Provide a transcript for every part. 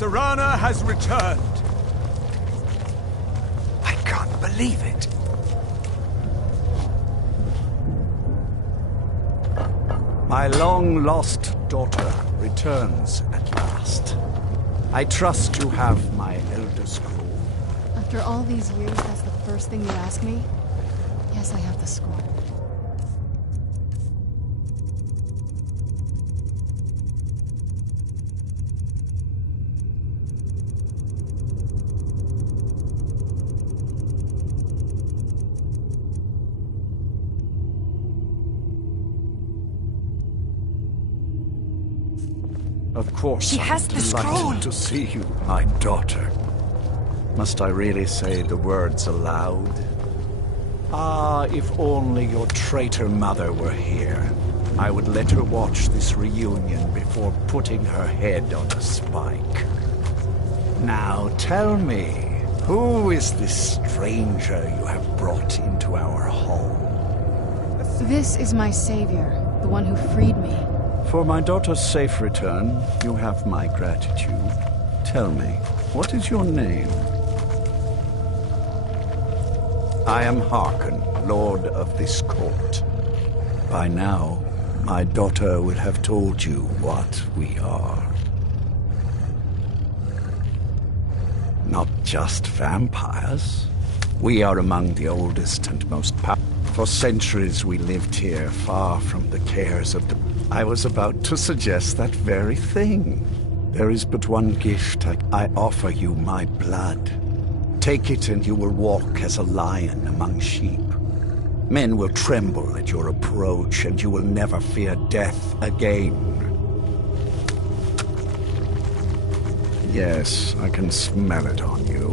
Serana has returned. I can't believe it. My long-lost daughter returns at last. I trust you have my Elder Scroll. After all these years, that's the first thing you ask me? Yes, I have the scroll. Of course, She has I'm the scroll. delighted to see you, my daughter. Must I really say the words aloud? Ah, if only your traitor mother were here. I would let her watch this reunion before putting her head on a spike. Now tell me, who is this stranger you have brought into our home? This is my savior, the one who freed me. For my daughter's safe return, you have my gratitude. Tell me, what is your name? I am Harkon, Lord of this court. By now, my daughter will have told you what we are. Not just vampires. We are among the oldest and most powerful. For centuries we lived here, far from the cares of the... I was about to suggest that very thing. There is but one gift. I offer you my blood. Take it and you will walk as a lion among sheep. Men will tremble at your approach and you will never fear death again. Yes, I can smell it on you.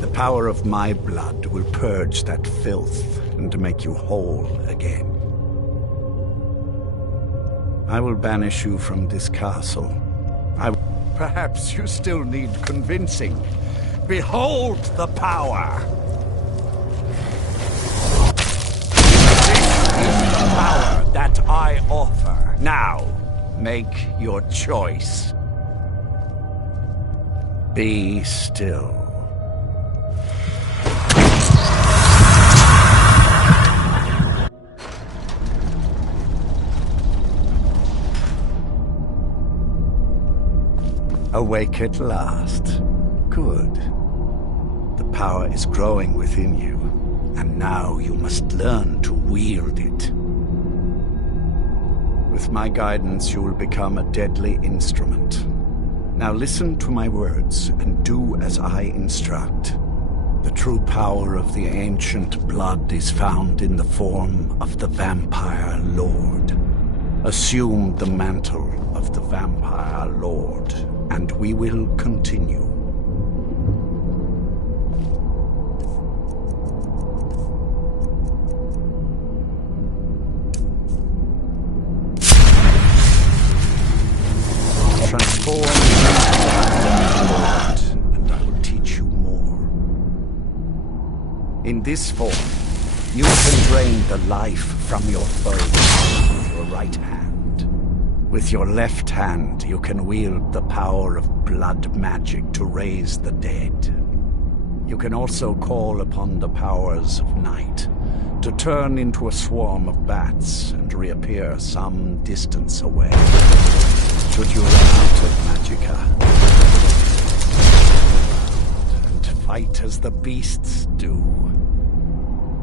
The power of my blood will purge that filth and make you whole again. I will banish you from this castle. Perhaps you still need convincing. Behold the power! This is the power that I offer. Now, make your choice. Be still. Awake at last. Good. The power is growing within you, and now you must learn to wield it. With my guidance, you will become a deadly instrument. Now listen to my words and do as I instruct. The true power of the ancient blood is found in the form of the Vampire Lord. Assume the mantle of the Vampire Lord, and we will continue. Transform into Lord, and I will teach you more. In this form, you can drain the life from your foe with your right hand. With your left hand, you can wield the power of blood magic to raise the dead. You can also call upon the powers of night to turn into a swarm of bats and reappear some distance away. Should you run out of magicka, and fight as the beasts do,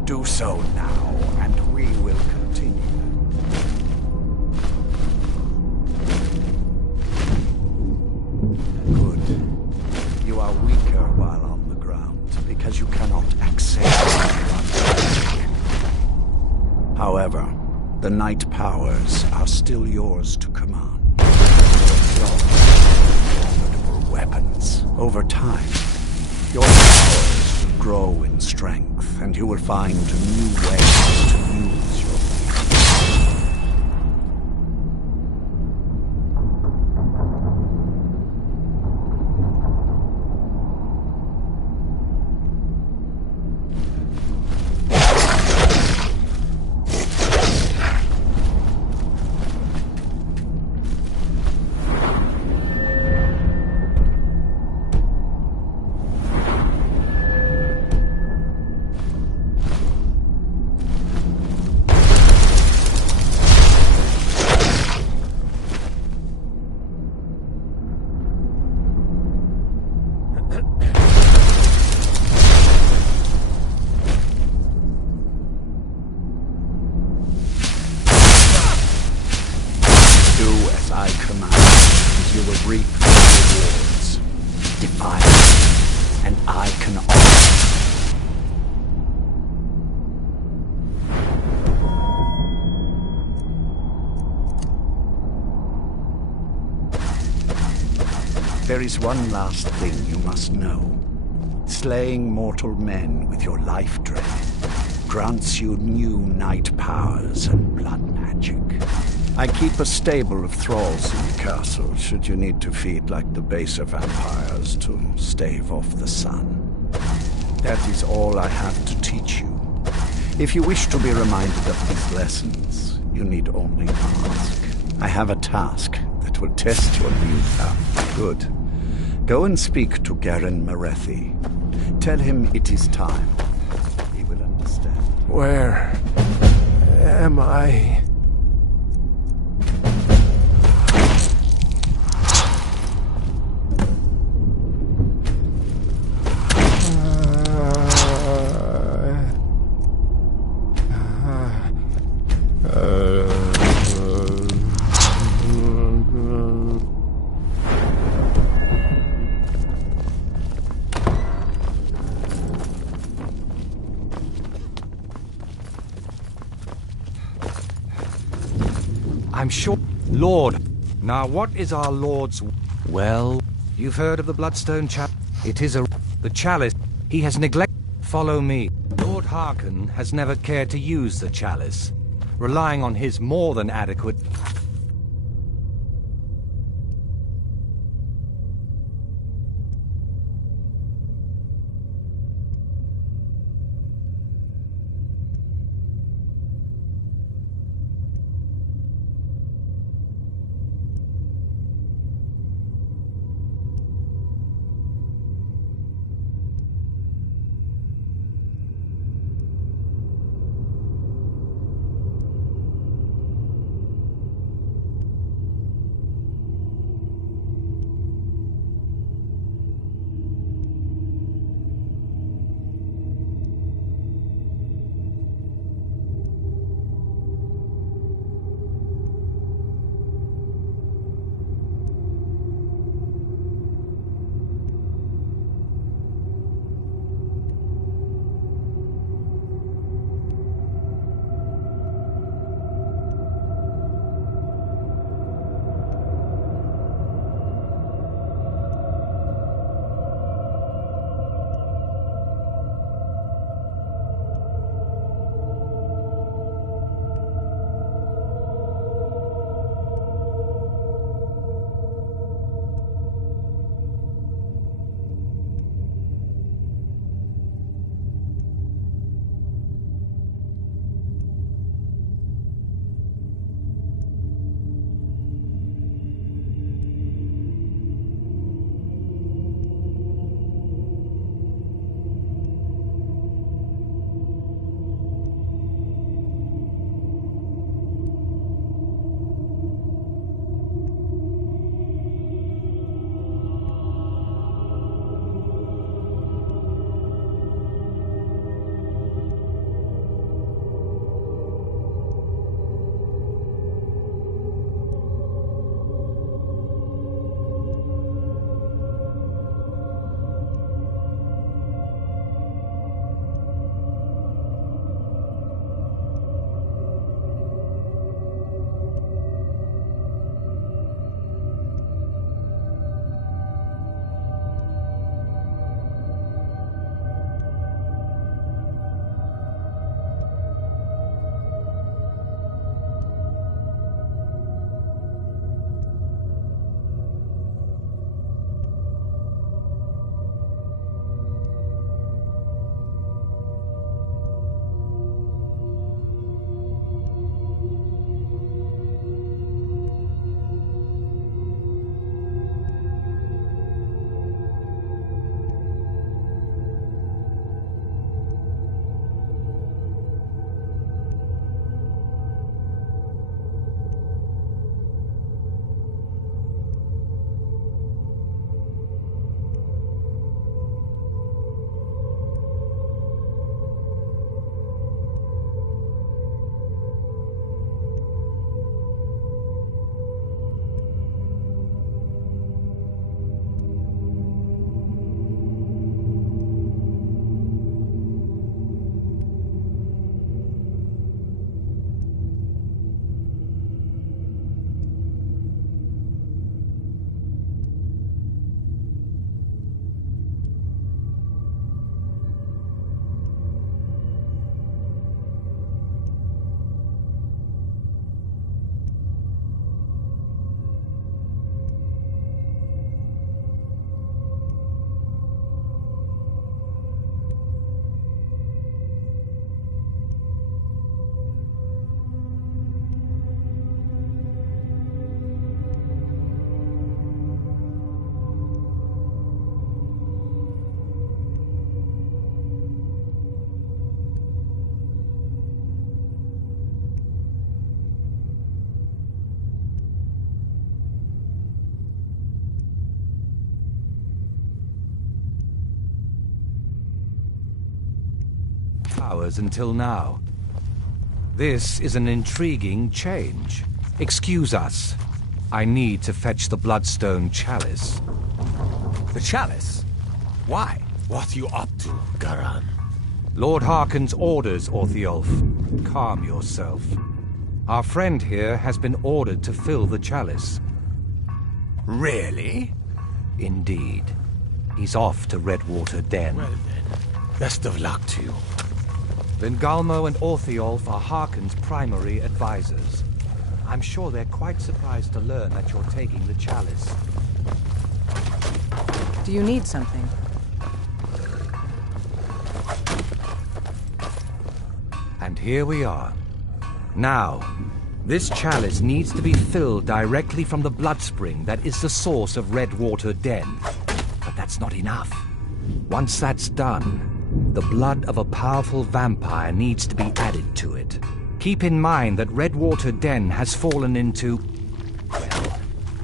do so now, and we will continue. Good. You are weaker while on the ground, because you cannot access magic. However, the night powers are still yours to command. Formidable weapons. Over time, your powers will grow in strength, and you will find new ways to use your Do as I command, and you will reap the rewards. Defy me, and I can honor. There is one last thing you must know. Slaying mortal men with your life drain grants you new night powers and blood magic. I keep a stable of thralls in the castle, should you need to feed like the baser vampires to stave off the sun. That is all I have to teach you. If you wish to be reminded of these lessons, you need only ask. I have a task that will test your new power. Good. Go and speak to Garen Marethi. Tell him it is time. He will understand. Where am I? I'm sure... Lord! Now what is our Lord's... Well, you've heard of the Bloodstone Chalice? It is a... The chalice. He has neglected... Follow me. Lord Harkon has never cared to use the chalice, relying on his more than adequate... powers until now. This is an intriguing change. Excuse us. I need to fetch the Bloodstone Chalice. The Chalice? Why? What are you up to, Garan? Lord Harkon's orders, Orthiolf. Calm yourself. Our friend here has been ordered to fill the chalice. Really? Indeed. He's off to Redwater Den. Well then, best of luck to you. Vengalmo and Orthiolf are Harkon's primary advisors. I'm sure they're quite surprised to learn that you're taking the chalice. Do you need something? And here we are. Now, this chalice needs to be filled directly from the bloodspring that is the source of Redwater Den. But that's not enough. Once that's done, the blood of a powerful vampire needs to be added to it. Keep in mind that Redwater Den has fallen into, well,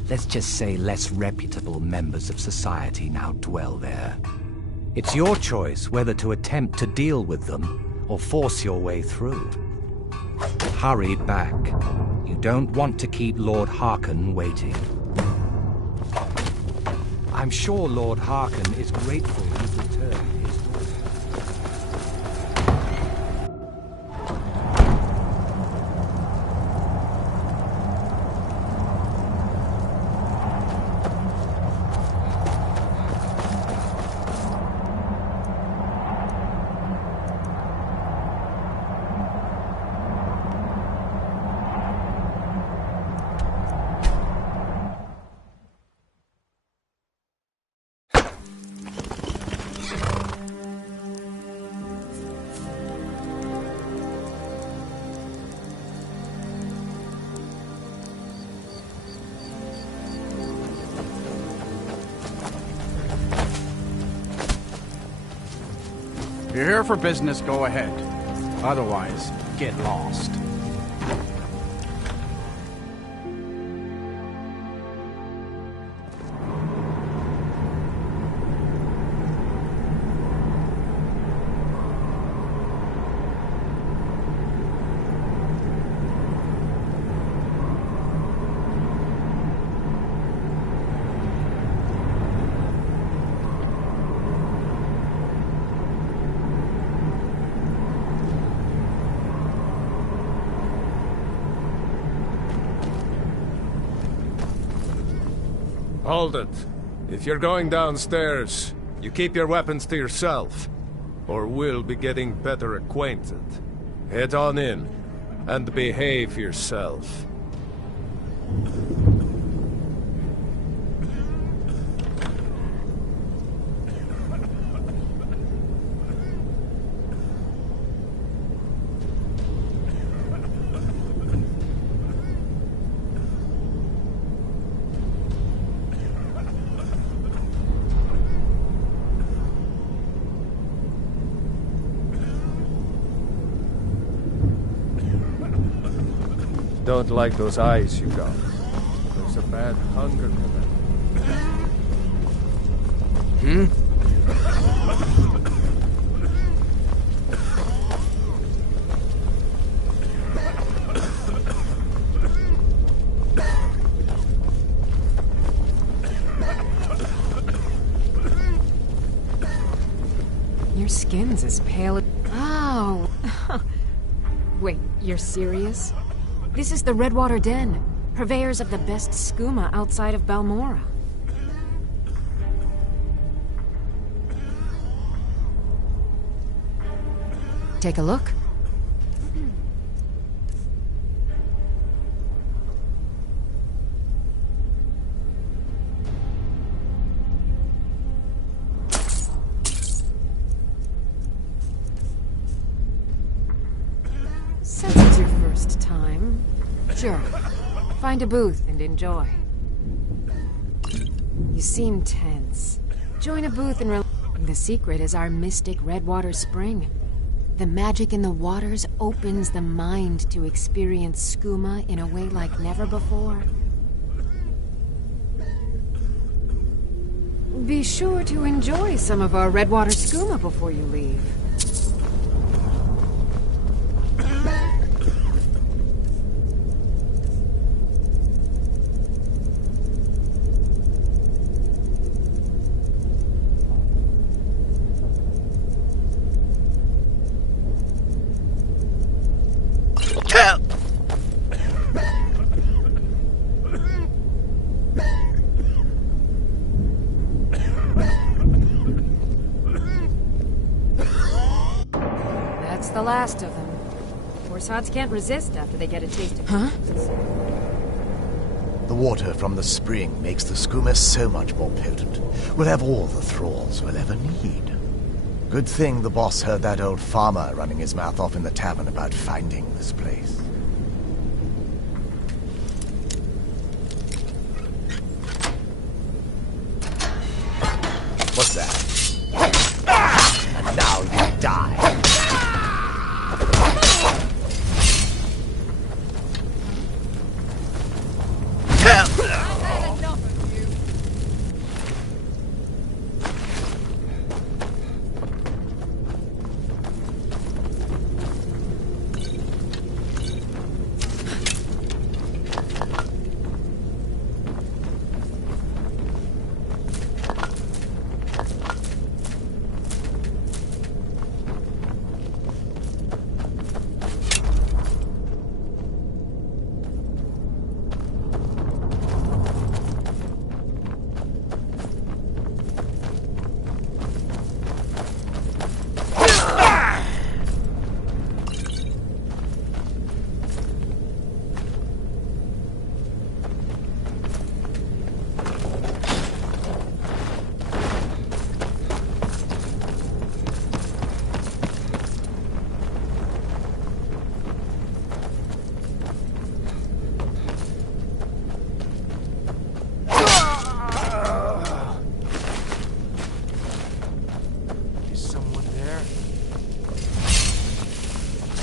let's just say less reputable members of society now dwell there. It's your choice whether to attempt to deal with them or force your way through. Hurry back. You don't want to keep Lord Harkon waiting. I'm sure Lord Harkon is grateful you've returned his daughter. You're here for business, go ahead. Otherwise, get lost. Hold it. If you're going downstairs, you keep your weapons to yourself, or we'll be getting better acquainted. Head on in, and behave yourself. Don't like those eyes you got. There's a bad hunger for them. Your skin's as pale as... Oh! Wait, you're serious? This is the Redwater Den, purveyors of the best skooma outside of Balmora. Take a look. Since it's your first time, sure. Find a booth and enjoy. You seem tense. Join a booth and the secret is our mystic Redwater Spring. The magic in the waters opens the mind to experience skooma in a way like never before. Be sure to enjoy some of our Redwater skooma before you leave. the last of them. Forsads can't resist after they get a taste of The water from the spring makes the skooma so much more potent. We'll have all the thralls we'll ever need. Good thing the boss heard that old farmer running his mouth off in the tavern about finding this place. What's that? And now you die.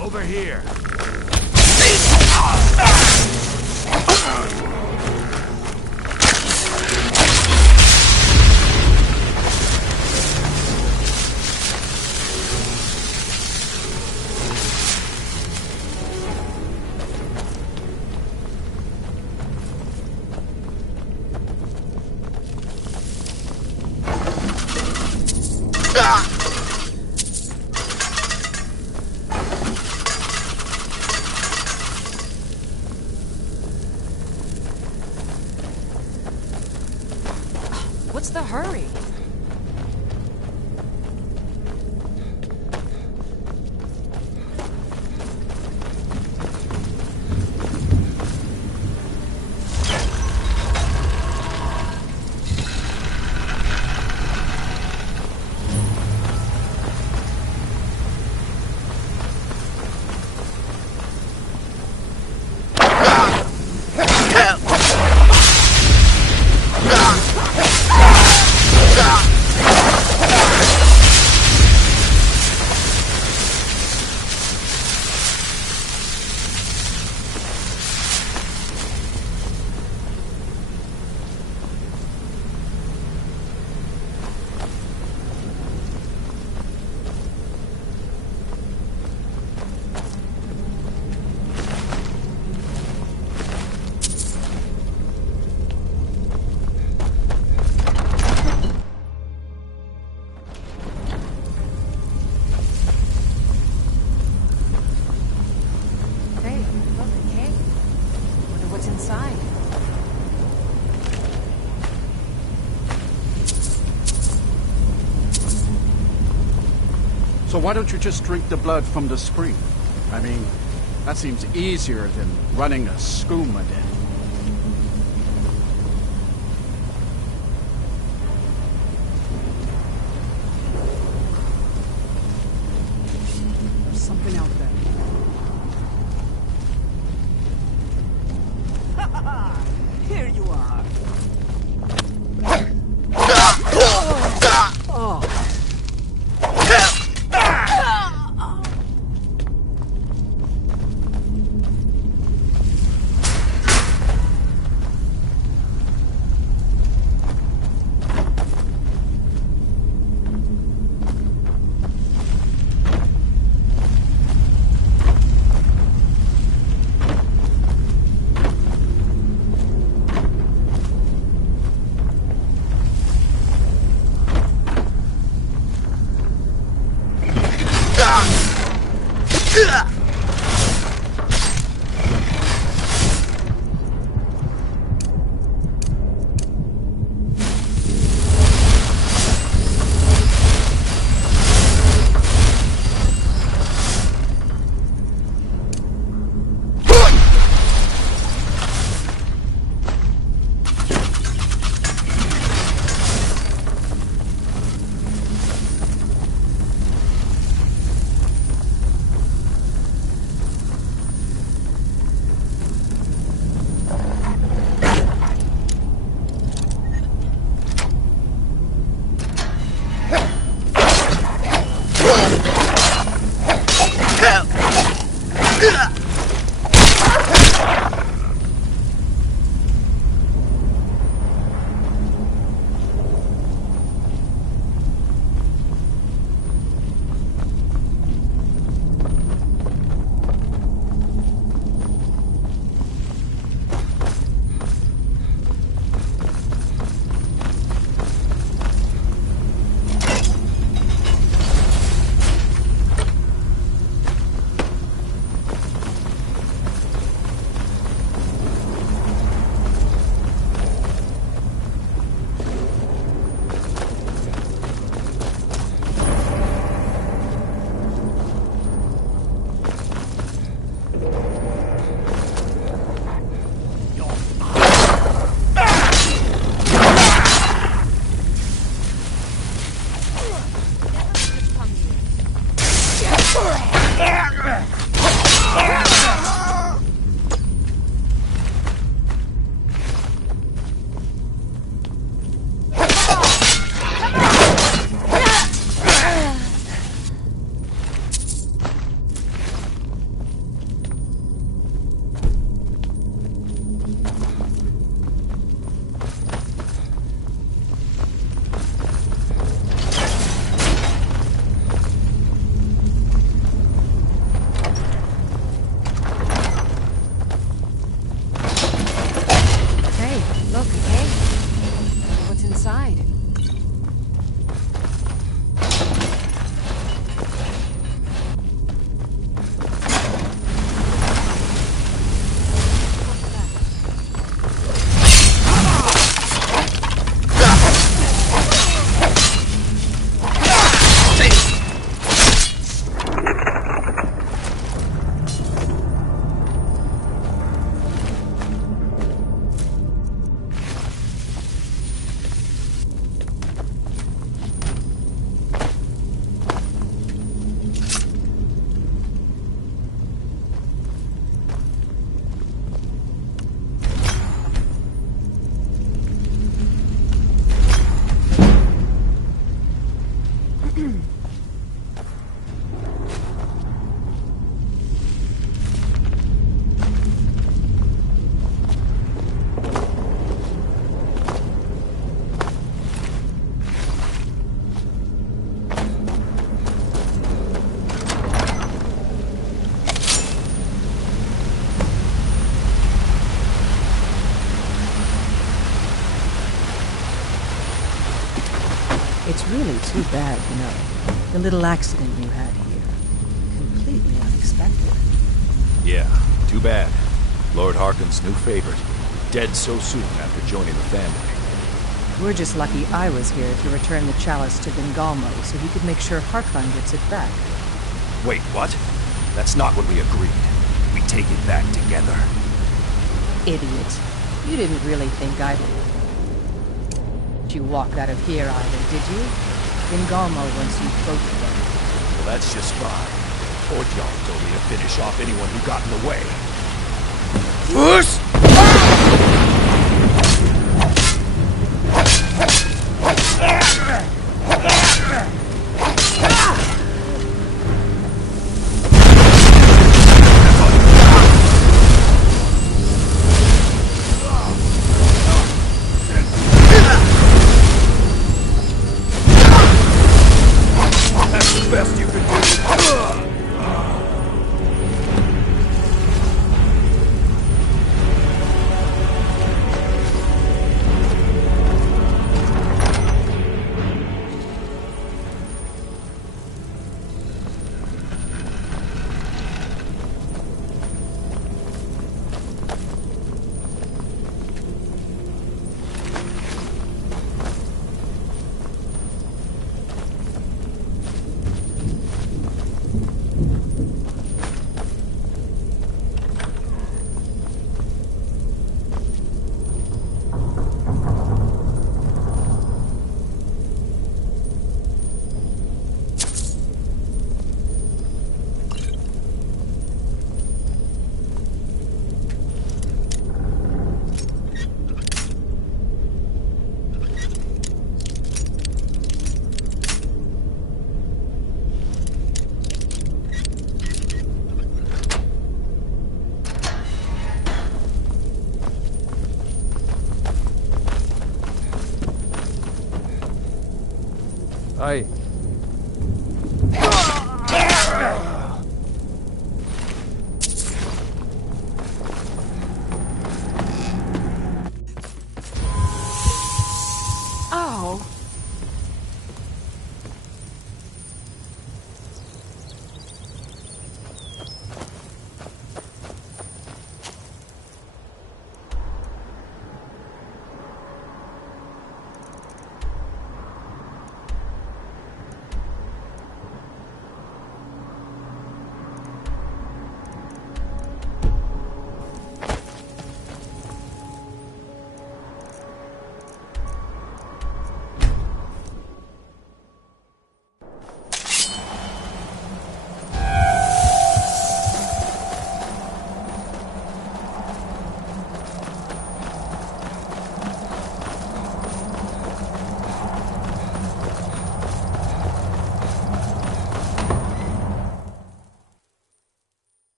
Over here. What's the hurry? Inside. So why don't you just drink the blood from the spring? I mean, that seems easier than running a skooma den. There's something out there. Here you are. It's really too bad, you know. The little accident you had here. Completely unexpected. Yeah, too bad. Lord Harkon's new favorite. Dead so soon after joining the family. We're just lucky I was here to return the chalice to Vingalmo so he could make sure Harkon gets it back. Wait, what? That's not what we agreed. We take it back together. Idiot. You didn't really think I'd... You walk out of here either, did you? Vingalmo wants you both dead. Well, that's just fine. Ordjal told me to finish off anyone who got in the way. Whoosh! Best you can do. Aye. Oh.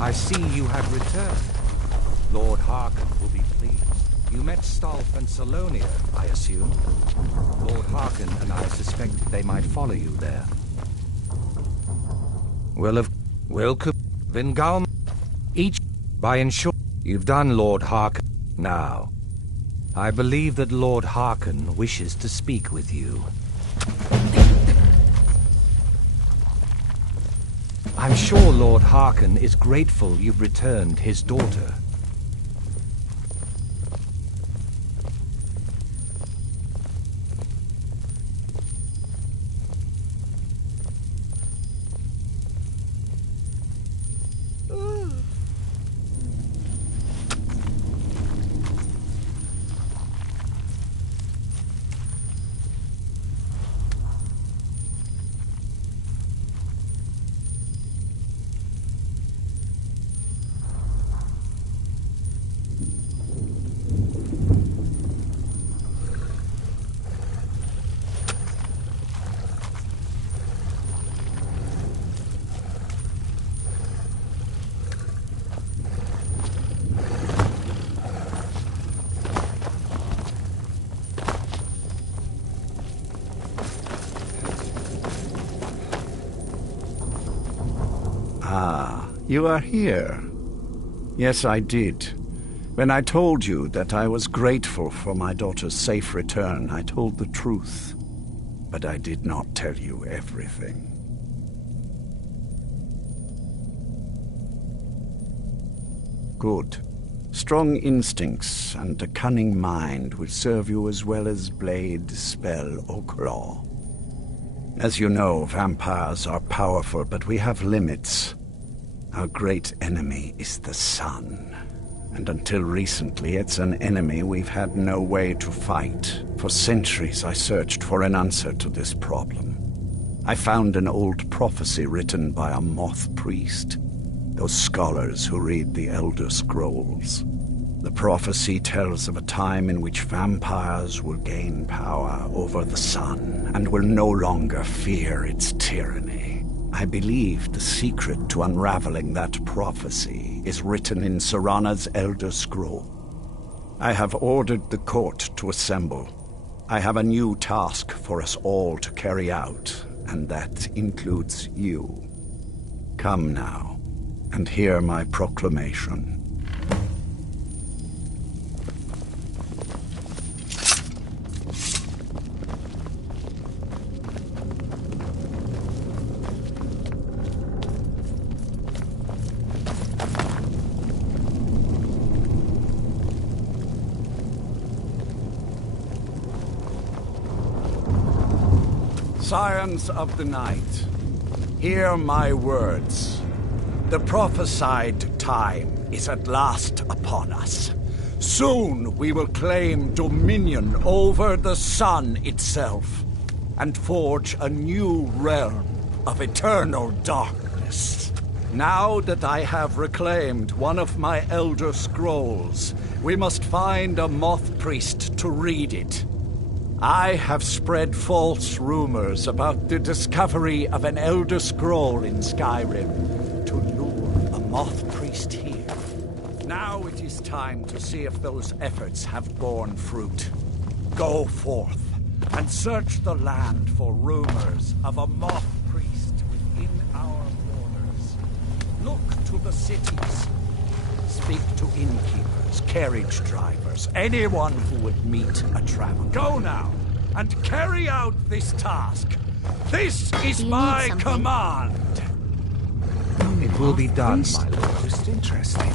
I see you have returned. Lord Harkon will be pleased. You met Stolf and Salonia, I assume. Lord Harkon and I suspect they might follow you there. Welcome, Vingalm. Each by ensure you've done, Lord Harkon. Now, I believe that Lord Harkon wishes to speak with you. I'm sure Lord Harkon is grateful you've returned his daughter. You are here. Yes, I did. When I told you that I was grateful for my daughter's safe return, I told the truth. But I did not tell you everything. Good. Strong instincts and a cunning mind will serve you as well as blade, spell, or claw. As you know, vampires are powerful, but we have limits. Our great enemy is the sun. And until recently, it's an enemy we've had no way to fight. For centuries, I searched for an answer to this problem. I found an old prophecy written by a moth priest. Those scholars who read the Elder Scrolls. The prophecy tells of a time in which vampires will gain power over the sun and will no longer fear its tyranny. I believe the secret to unraveling that prophecy is written in Serana's Elder Scroll. I have ordered the court to assemble. I have a new task for us all to carry out, and that includes you. Come now, and hear my proclamation. Scions of the night, hear my words. The prophesied time is at last upon us. Soon we will claim dominion over the sun itself, and forge a new realm of eternal darkness. Now that I have reclaimed one of my Elder Scrolls, we must find a moth priest to read it. I have spread false rumors about the discovery of an Elder Scroll in Skyrim to lure a moth priest here. Now it is time to see if those efforts have borne fruit. Go forth and search the land for rumors of a moth priest within our borders. Look to the cities. Speak to innkeepers, carriage drivers, anyone who would meet a traveler. Go now, and carry out this task. This is my command. It will be done, my lord. Just interesting.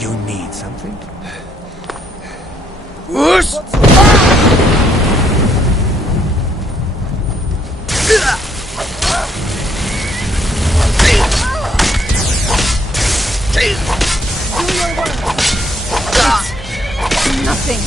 You need something? Nothing.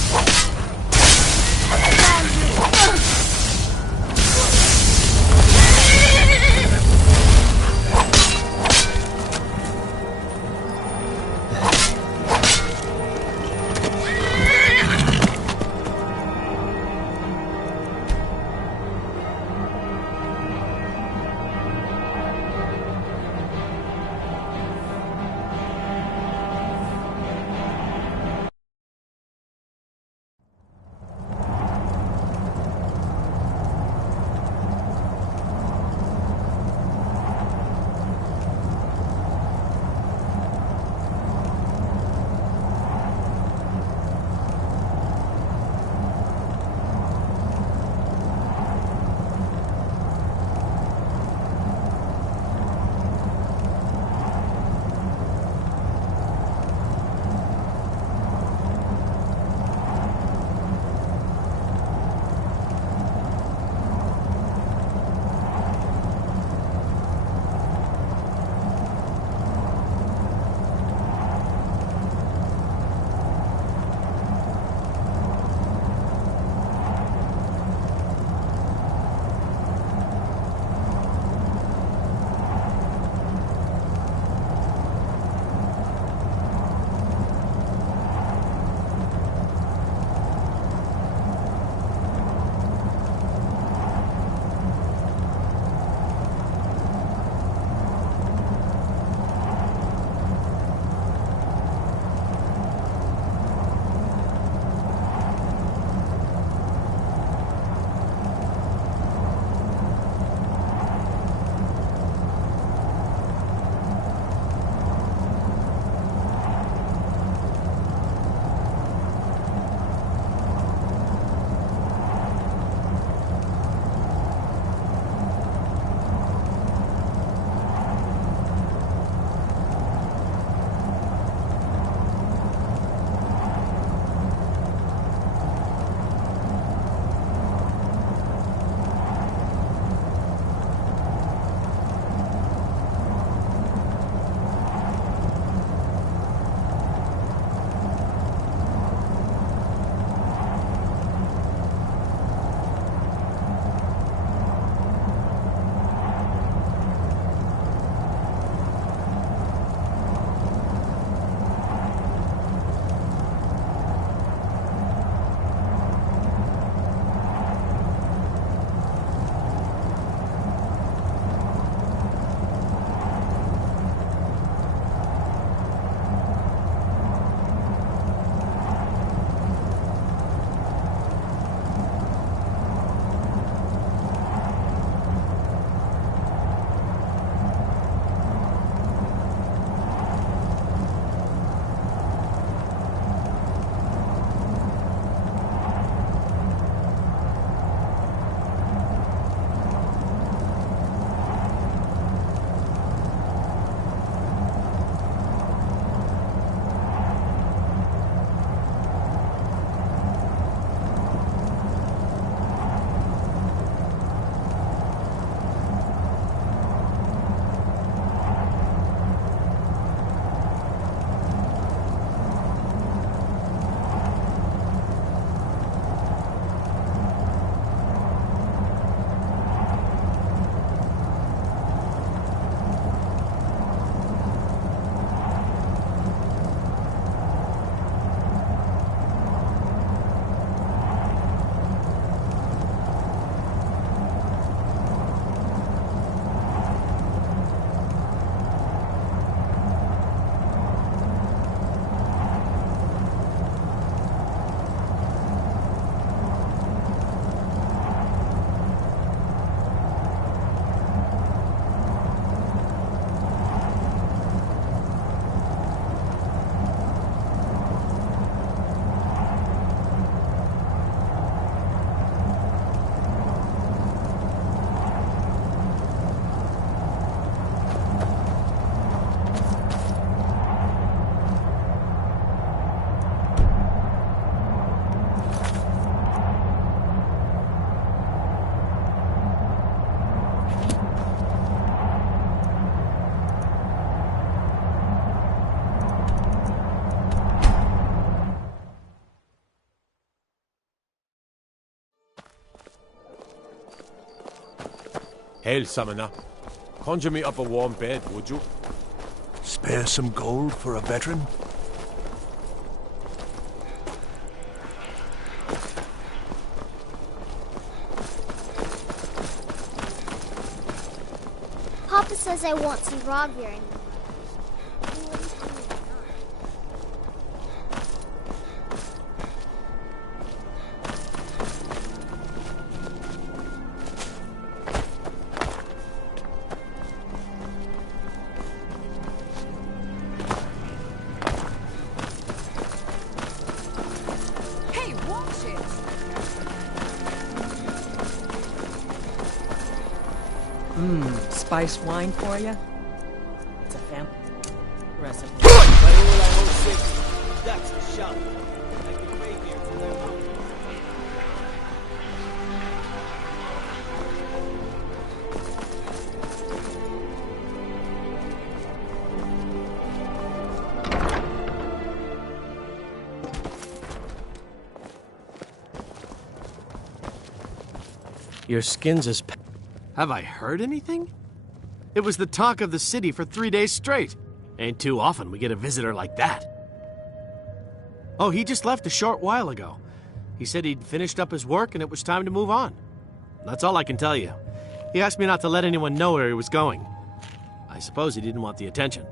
Hail, Summoner. Conjure me up a warm bed, would you? Spare some gold for a veteran? Papa says I won't see Rogvir anymore. Spice wine for you? It's a family recipe. That's a shout. I can wait here till they're home. Your skin's as... Have I heard anything? It was the talk of the city for 3 days straight. Ain't too often we get a visitor like that. Oh, he just left a short while ago. He said he'd finished up his work and it was time to move on. That's all I can tell you. He asked me not to let anyone know where he was going. I suppose he didn't want the attention.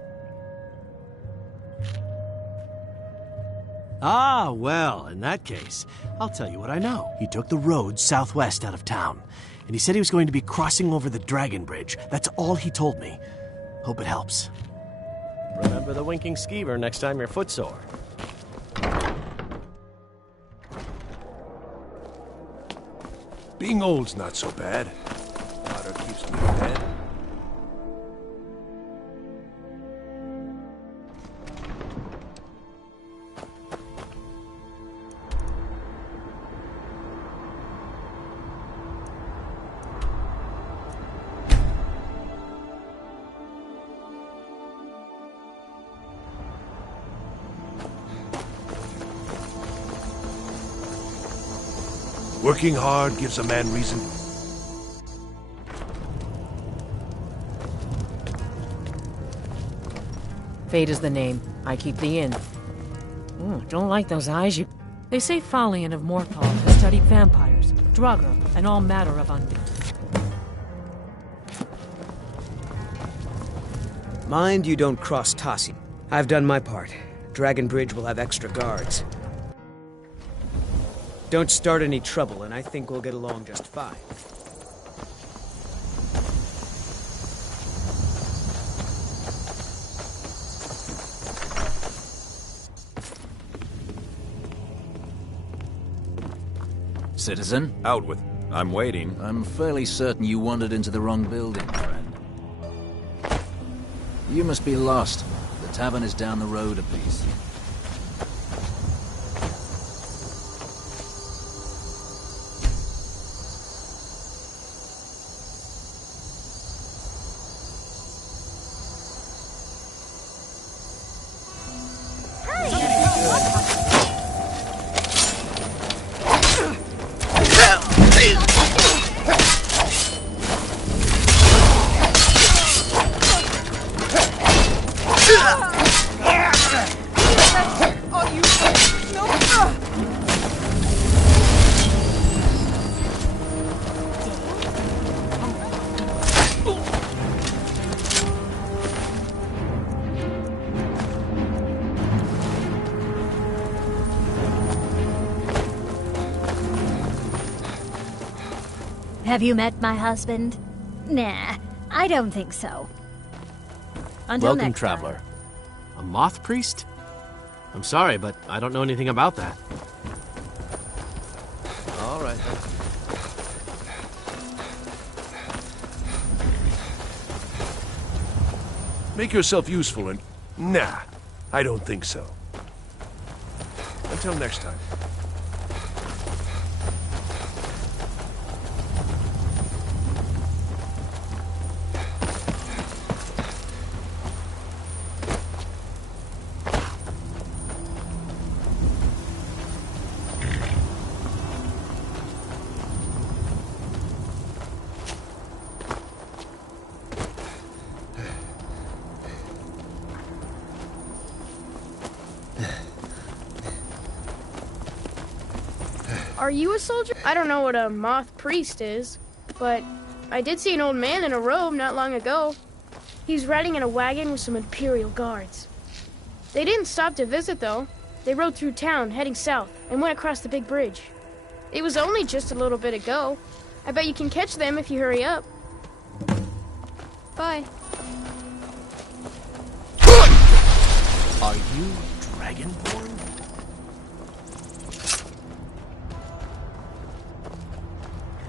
Ah, well, in that case, I'll tell you what I know. He took the road southwest out of town, and he said he was going to be crossing over the Dragon Bridge. That's all he told me. Hope it helps. Remember the winking skeever next time you're footsore. Being old's not so bad. Water keeps me fed. Working hard gives a man reason. Fate is the name. I keep the inn. Don't like those eyes you... They say Falion of Morthal has studied vampires, Draugr, and all matter of undead. Mind you don't cross Tassi. I've done my part. Dragon Bridge will have extra guards. Don't start any trouble, and I think we'll get along just fine. Citizen? Out with... I'm waiting. I'm fairly certain you wandered into the wrong building, friend. You must be lost. The tavern is down the road a piece. Have you met my husband? Nah, I don't think so. Until Welcome, next traveler. time. A moth priest? I'm sorry, but I don't know anything about that. All right, then. Make yourself useful and... Nah, I don't think so. Until next time. Are you a soldier? I don't know what a moth priest is, but I did see an old man in a robe not long ago. He's riding in a wagon with some Imperial guards. They didn't stop to visit, though. They rode through town, heading south, and went across the big bridge. It was only just a little bit ago. I bet you can catch them if you hurry up. Bye. Are you Dragonborn?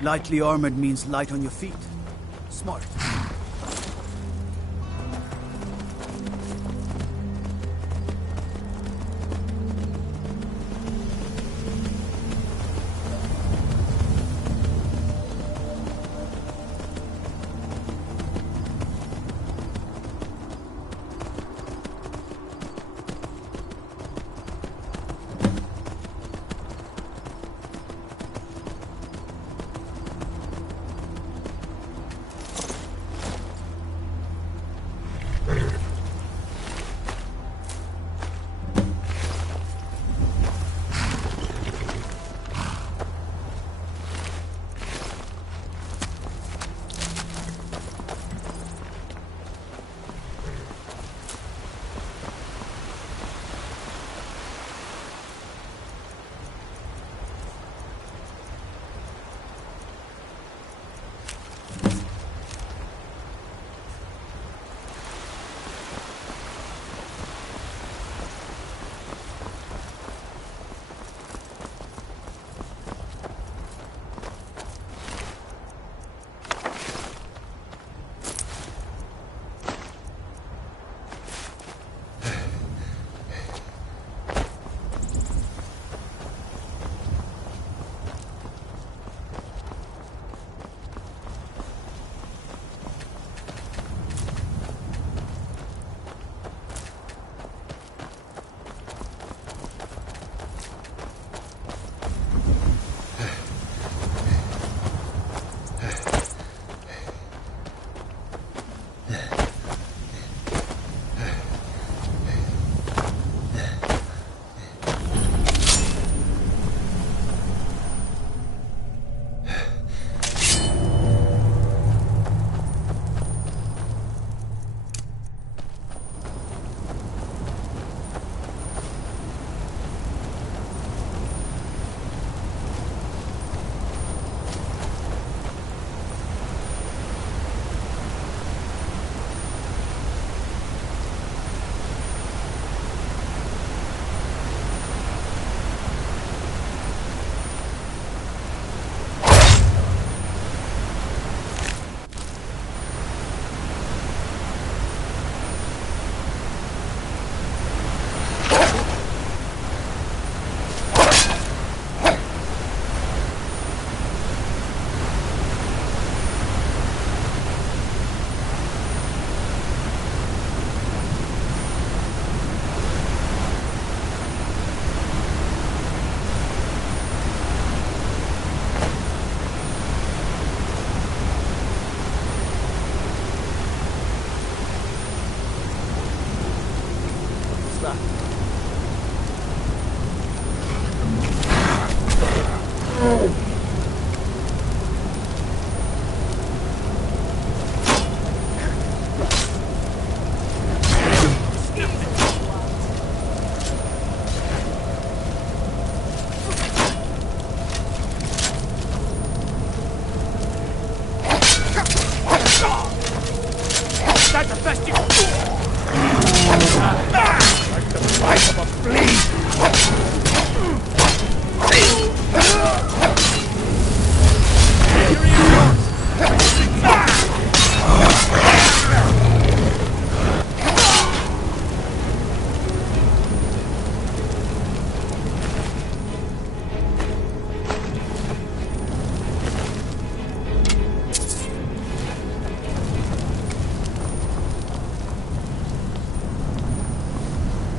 Lightly armored means light on your feet. Smart.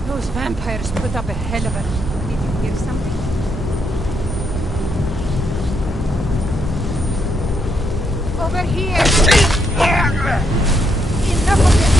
Those vampires put up a hell of a... Did you hear something? Over here! Enough of it!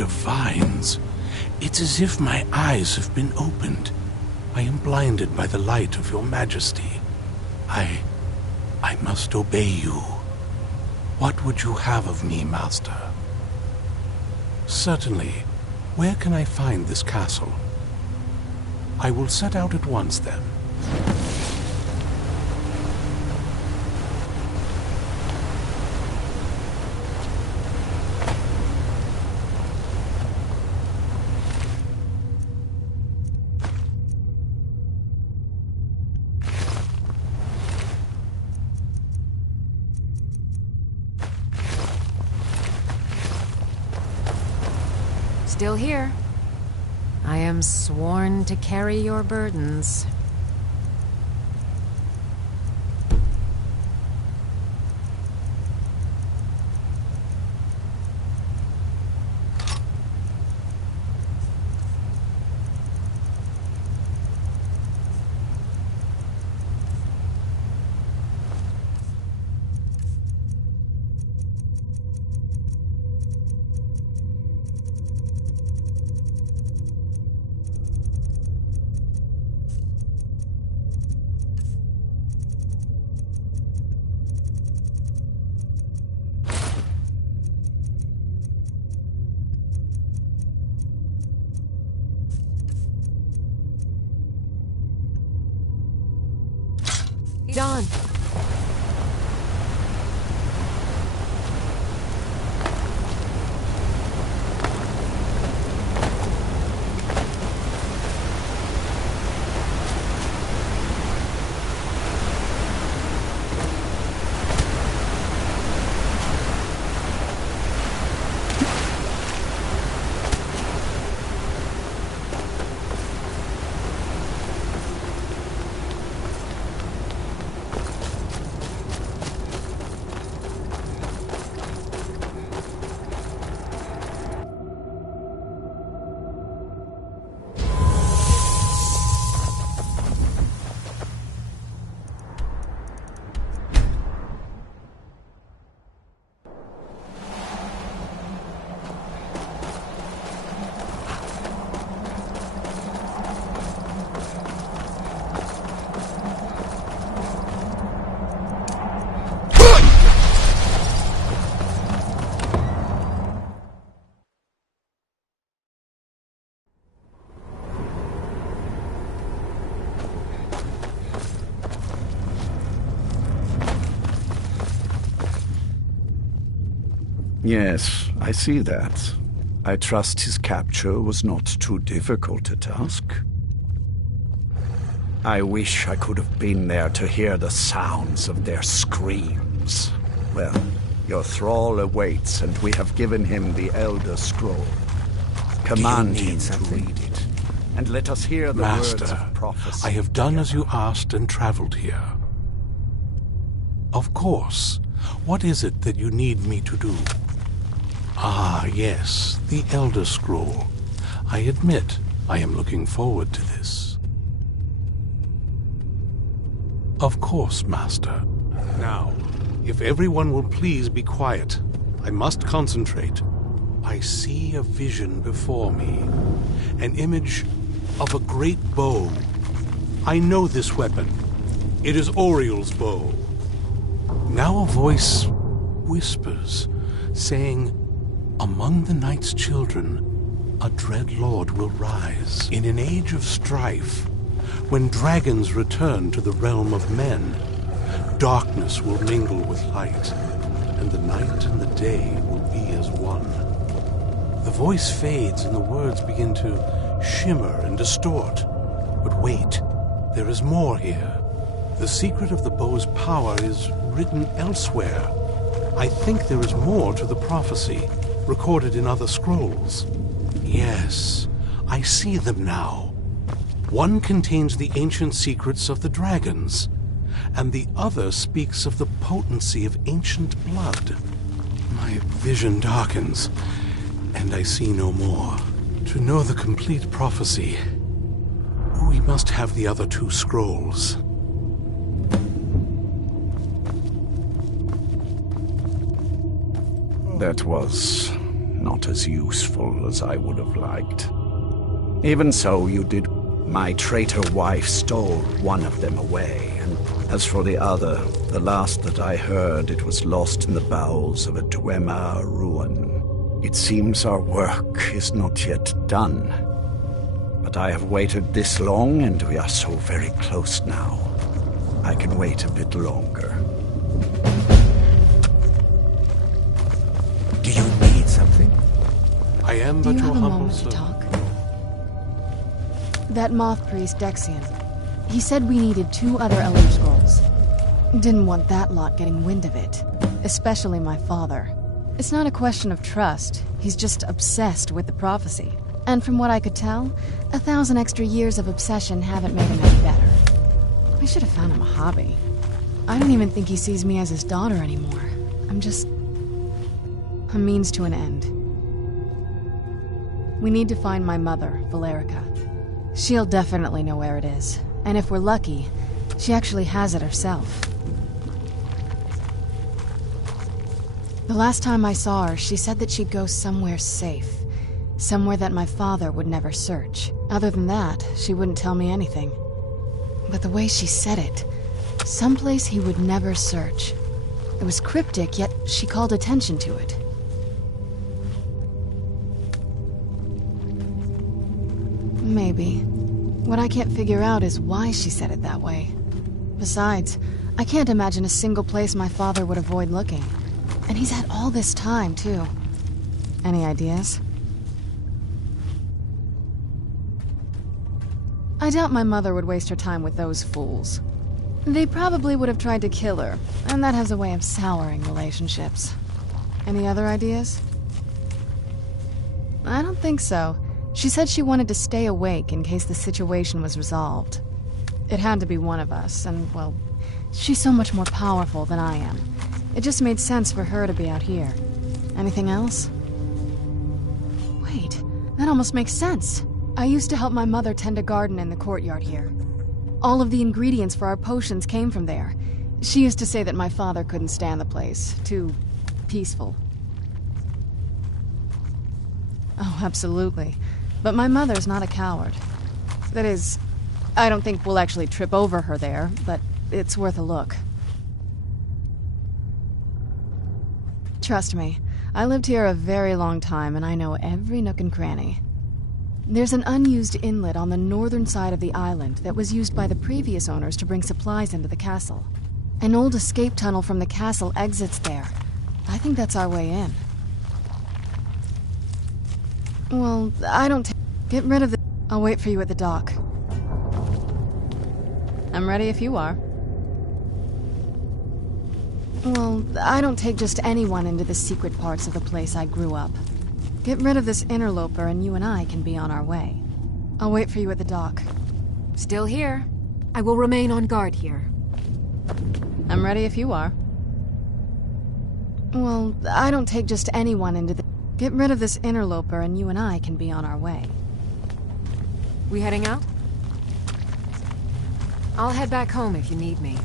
divines. It's as if my eyes have been opened. I am blinded by the light of your majesty. I must obey you. What would you have of me, master? Certainly. Where can I find this castle? I will set out at once, then. Still here. I am sworn to carry your burdens. John. Yes, I see that. I trust his capture was not too difficult a task. I wish I could have been there to hear the sounds of their screams. Well, your thrall awaits, and we have given him the Elder Scroll. Command him to read it, and let us hear the words of prophecy. I have done as you asked and traveled here. Of course. What is it that you need me to do? Ah, yes, the Elder Scroll. I admit, I am looking forward to this. Of course, Master. Now, if everyone will please be quiet, I must concentrate. I see a vision before me, an image of a great bow. I know this weapon. It is Oriel's bow. Now a voice whispers, saying, "Among the night's children, a dread lord will rise. In an age of strife, when dragons return to the realm of men, darkness will mingle with light, and the night and the day will be as one." The voice fades and the words begin to shimmer and distort. But wait, there is more here. The secret of the bow's power is written elsewhere. I think there is more to the prophecy, recorded in other scrolls. Yes, I see them now. One contains the ancient secrets of the dragons, and the other speaks of the potency of ancient blood. My vision darkens, and I see no more. To know the complete prophecy, we must have the other two scrolls. That was not as useful as I would have liked. Even so, you did. My traitor wife stole one of them away, and as for the other, the last that I heard, it was lost in the bowels of a Dwemer ruin. It seems our work is not yet done. But I have waited this long, and we are so very close now. I can wait a bit longer. Do you need something? I am Do but you your have a humble moment to servant. talk? That moth priest, Dexian. He said we needed 2 other Elder Scrolls. Didn't want that lot getting wind of it. Especially my father. It's not a question of trust. He's just obsessed with the prophecy. And from what I could tell, 1,000 extra years of obsession haven't made him any better. We should have found him a hobby. I don't even think he sees me as his daughter anymore. I'm just a means to an end. We need to find my mother, Valerica. She'll definitely know where it is. And if we're lucky, she actually has it herself. The last time I saw her, she said that she'd go somewhere safe. Somewhere that my father would never search. Other than that, she wouldn't tell me anything. But the way she said it, someplace he would never search. It was cryptic, yet she called attention to it. Maybe. What I can't figure out is why she said it that way. Besides, I can't imagine a single place my father would avoid looking. And he's had all this time, too. Any ideas? I doubt my mother would waste her time with those fools. They probably would have tried to kill her, and that has a way of souring relationships. Any other ideas? I don't think so. She said she wanted to stay awake in case the situation was resolved. It had to be one of us, and, well, she's so much more powerful than I am. It just made sense for her to be out here. Anything else? Wait, that almost makes sense. I used to help my mother tend a garden in the courtyard here. All of the ingredients for our potions came from there. She used to say that my father couldn't stand the place. Too peaceful. Oh, absolutely. But my mother's not a coward. That is, I don't think we'll actually trip over her there, but it's worth a look. Trust me, I lived here a very long time and I know every nook and cranny. There's an unused inlet on the northern side of the island that was used by the previous owners to bring supplies into the castle. An old escape tunnel from the castle exits there. I think that's our way in. Well, I don't get rid of the... I'll wait for you at the dock. I'm ready if you are. Well, I don't take just anyone into the secret parts of the place I grew up. Get rid of this interloper and you and I can be on our way. I'll wait for you at the dock. Still here. I will remain on guard here. I'm ready if you are. Well, I don't take just anyone into the... Get rid of this interloper and you and I can be on our way. We heading out? I'll head back home if you need me.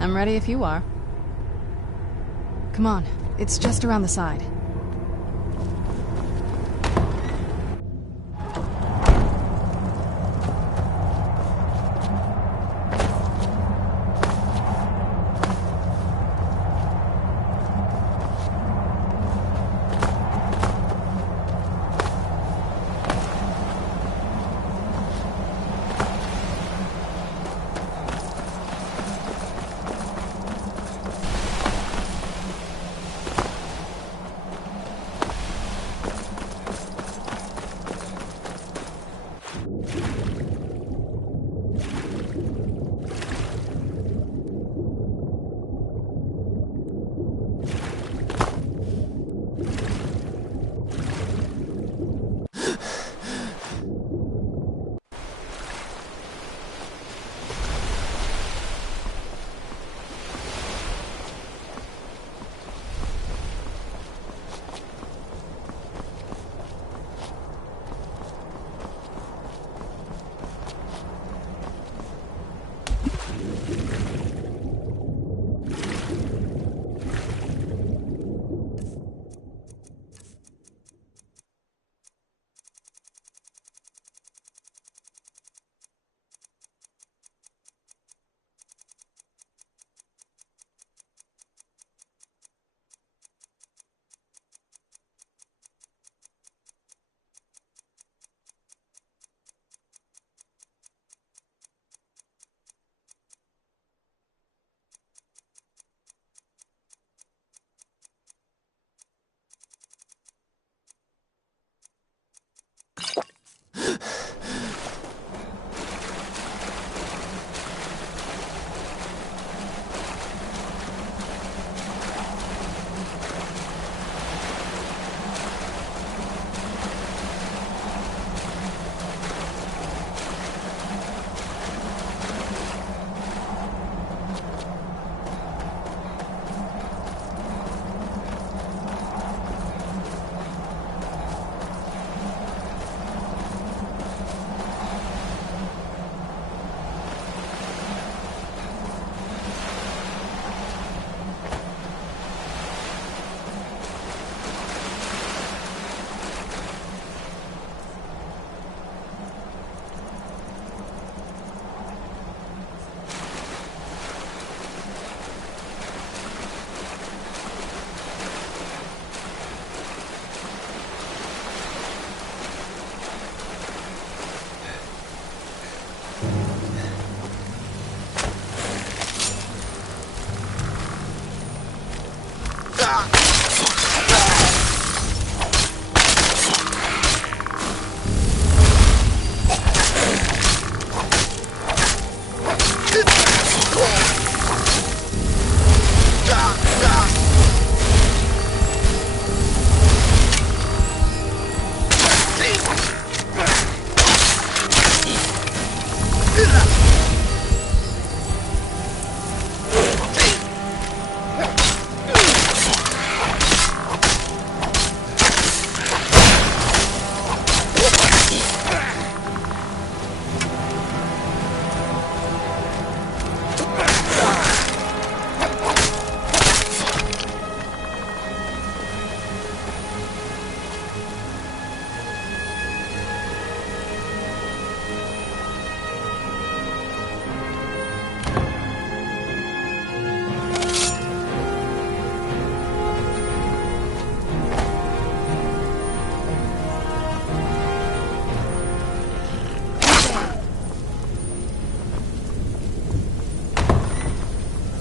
I'm ready if you are. Come on, it's just around the side.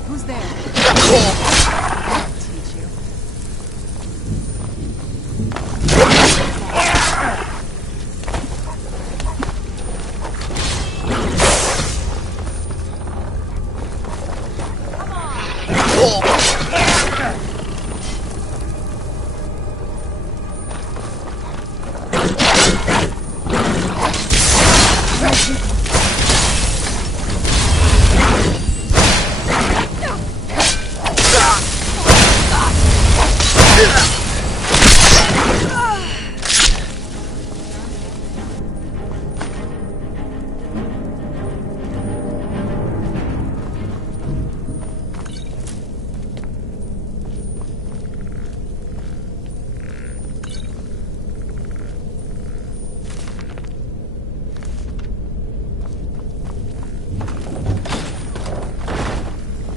Who's there? Teach you.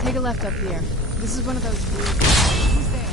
Take a left up here. This is one of those weird... Who's there?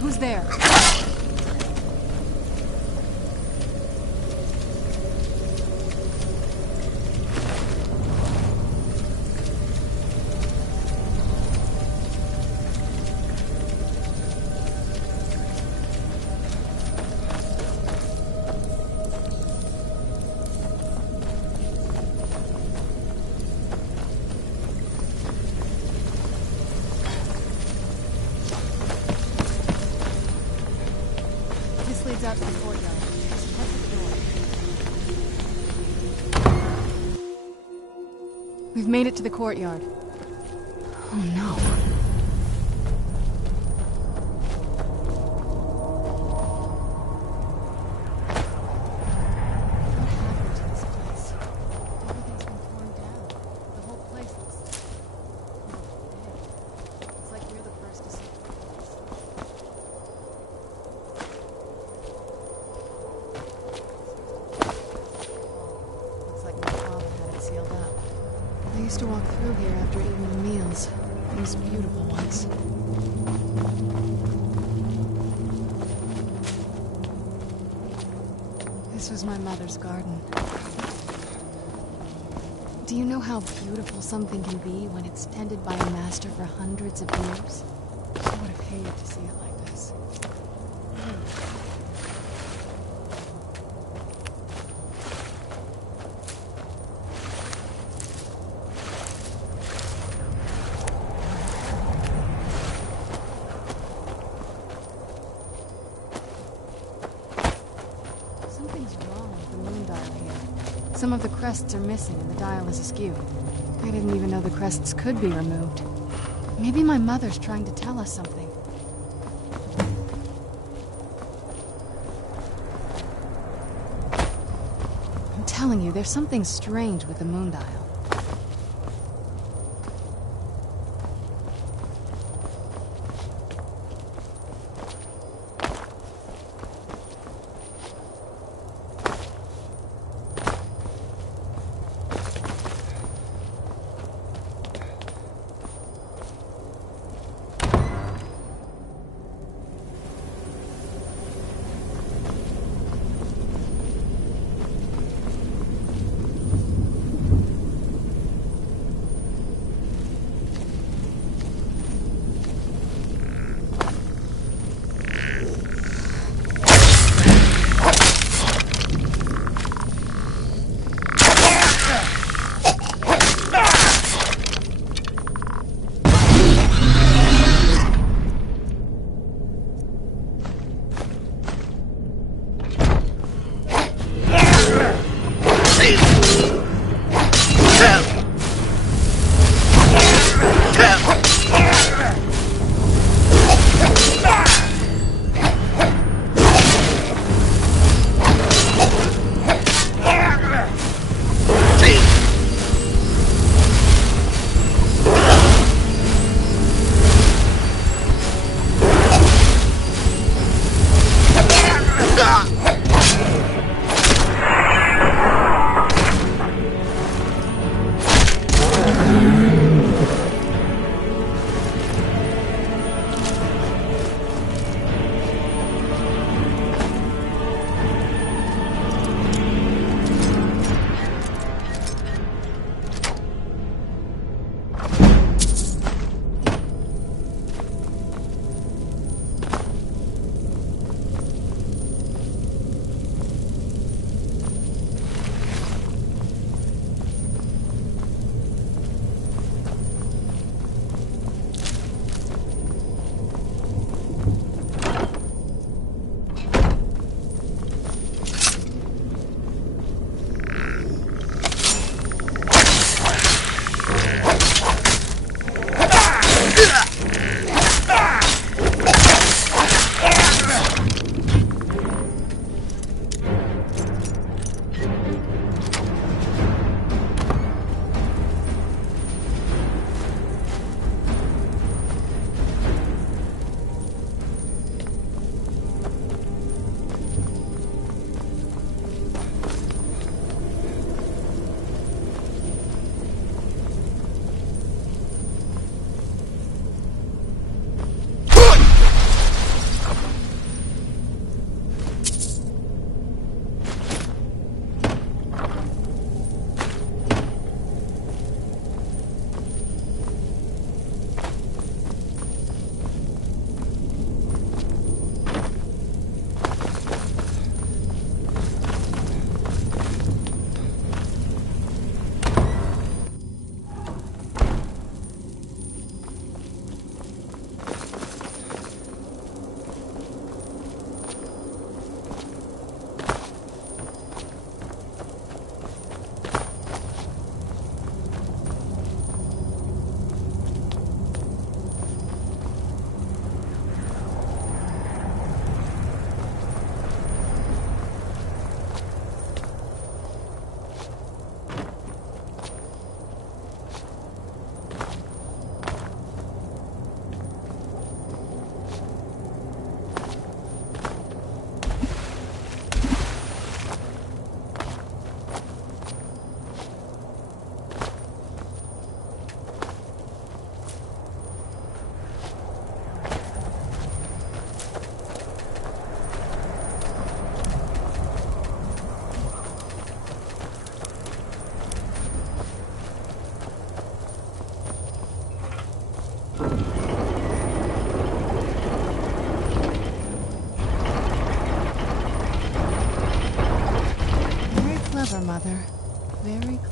Who's there? Leads out to the courtyard. Head to the door. We've made it to the courtyard. Oh no. walk through here after evening meals. Those beautiful ones. This was my mother's garden. Do you know how beautiful something can be when it's tended by a master for hundreds of years? I would have hated to see it like this. Something's wrong with the moon dial here. Some of the crests are missing and the dial is askew. I didn't even know the crests could be removed. Maybe my mother's trying to tell us something. I'm telling you, there's something strange with the moon dial.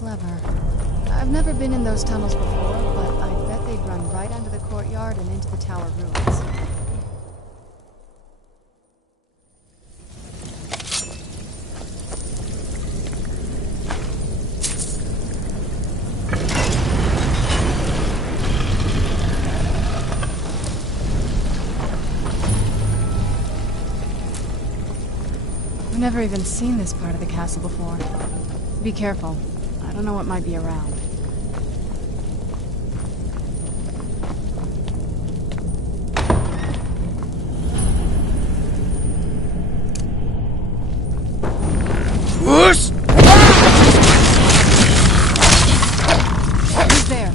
Clever. I've never been in those tunnels before, but I bet they'd run right under the courtyard and into the tower ruins. I've never even seen this part of the castle before. Be careful. I don't know what might be around. Whoosh! Who's there?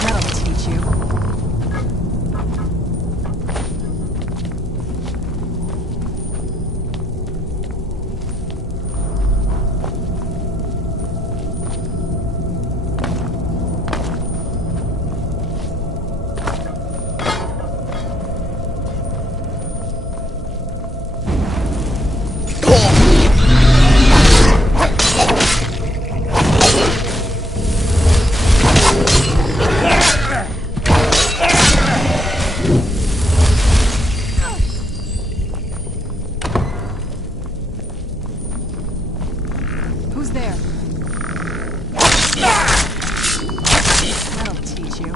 That'll teach you. Who's there? That'll teach you.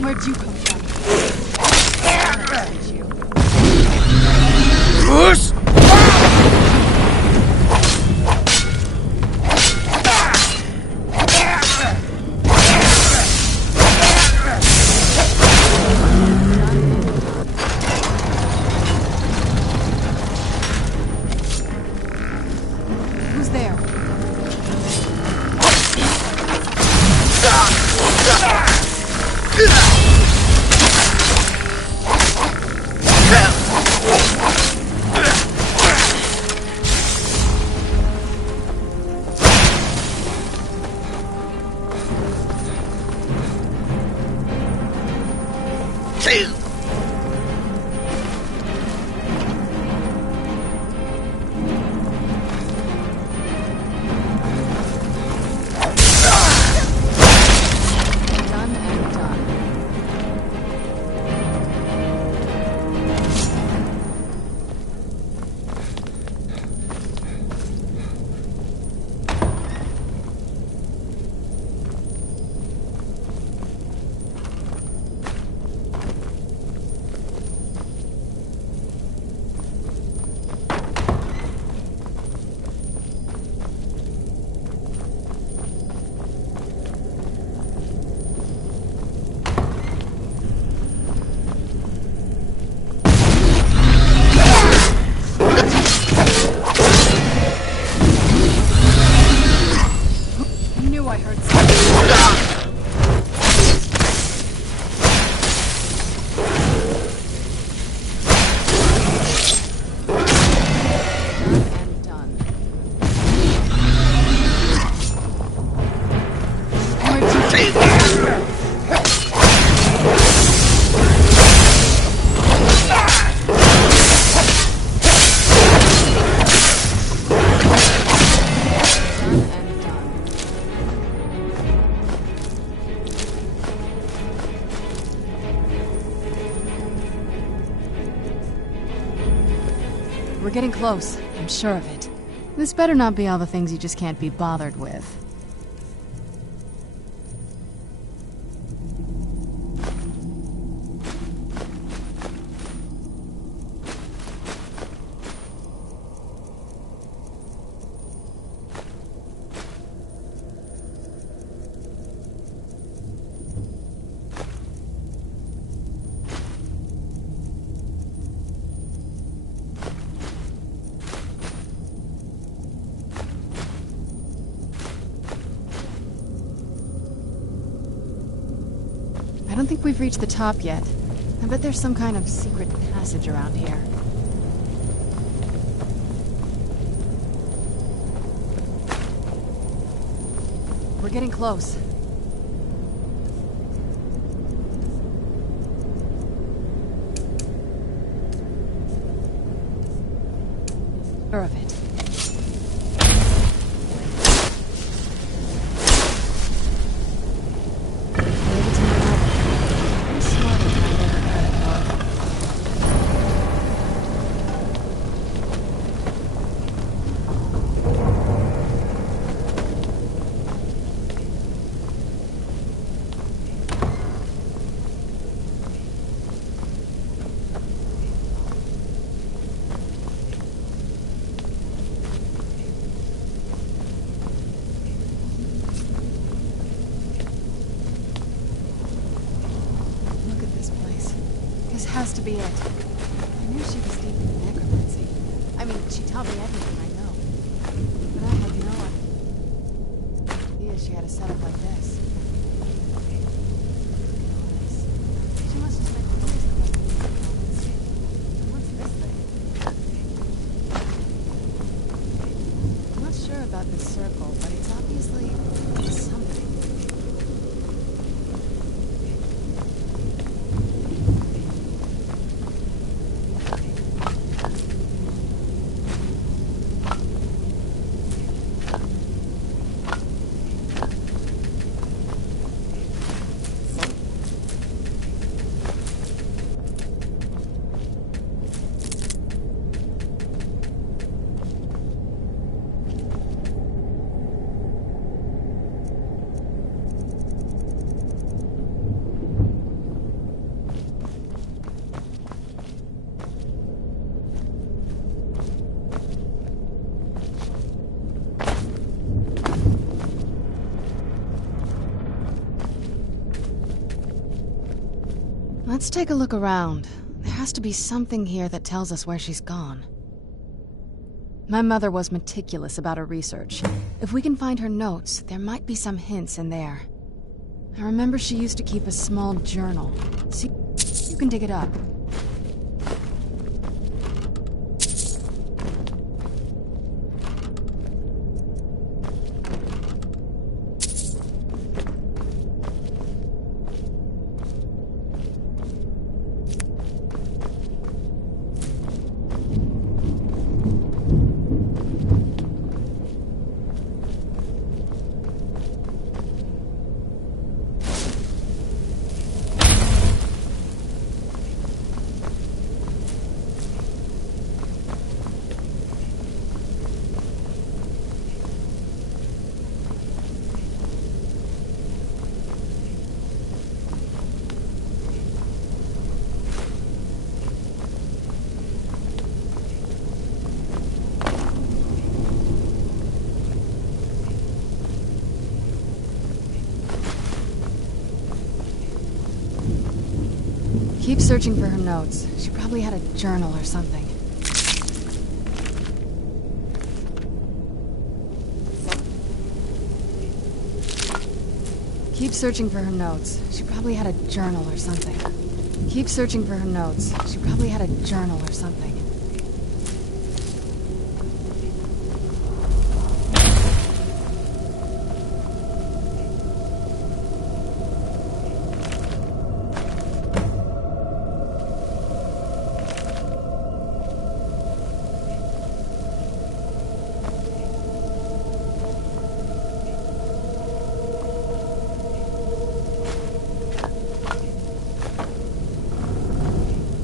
Where'd you come from? That'll teach you. Whoosh! Who's there? We're getting close. I'm sure of it. This better not be all the things you just can't be bothered with. I don't think we've reached the top yet. I bet there's some kind of secret passage around here. We're getting close. Sure of it. Has to be it. I knew she was deep in necromancy. I mean, she taught me everything I know. But I had no idea she had a setup like this. She must have spent years collecting. What's this thing? I'm not sure about this circle, but it's obviously something. Let's take a look around. There has to be something here that tells us where she's gone. My mother was meticulous about her research. If we can find her notes, there might be some hints in there. I remember she used to keep a small journal. See, you can dig it up. Keep searching for her notes. She probably had a journal or something. Keep searching for her notes. She probably had a journal or something. Keep searching for her notes. She probably had a journal or something.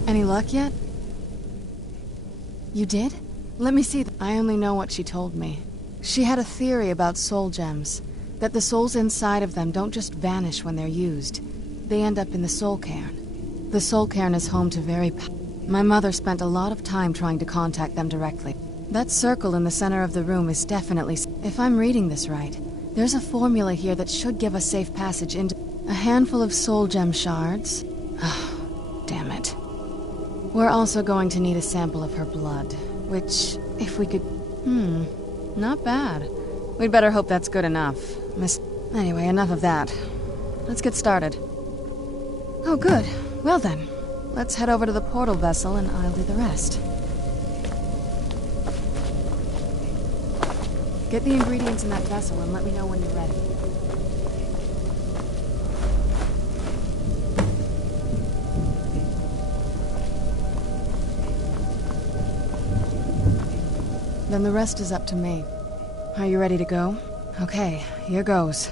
Any luck yet? You did? Let me see. I only know what she told me. She had a theory about soul gems. That the souls inside of them don't just vanish when they're used. They end up in the soul cairn. The soul cairn is home to My mother spent a lot of time trying to contact them directly. That circle in the center of the room is definitely... If I'm reading this right, there's a formula here that should give us safe passage into... A handful of soul gem shards. Oh, damn it. We're also going to need a sample of her blood, which, if we could... not bad. We'd better hope that's good enough. Anyway, enough of that. Let's get started. Oh, good. Well then, let's head over to the portal vessel and I'll do the rest. Get the ingredients in that vessel and let me know when you're ready. Then the rest is up to me. Are you ready to go? Okay, here goes.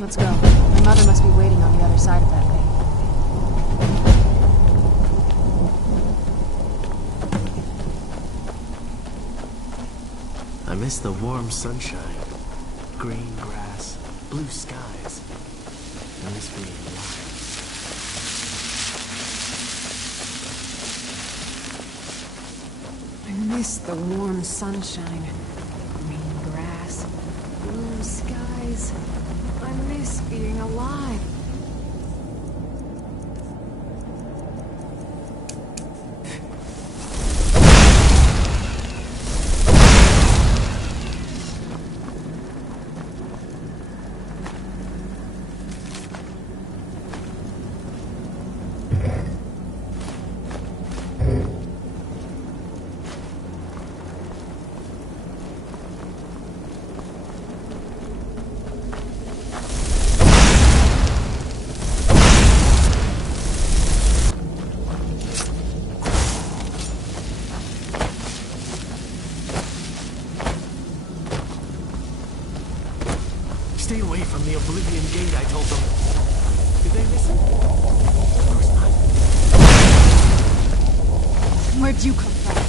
Let's go. My mother must be waiting on the other side of that thing. I miss the warm sunshine, green grass, blue skies. I miss being alive. I miss the warm sunshine, green grass, blue skies. I miss being alive. Stay away from the Oblivion Gate, I told them. Did they listen? Of course not. Where'd you come from?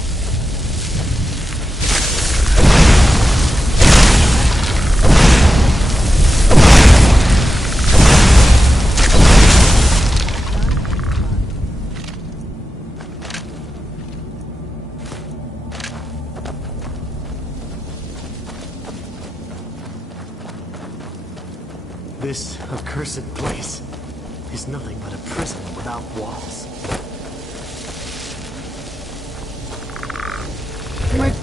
This accursed place is nothing but a prison without walls. Where...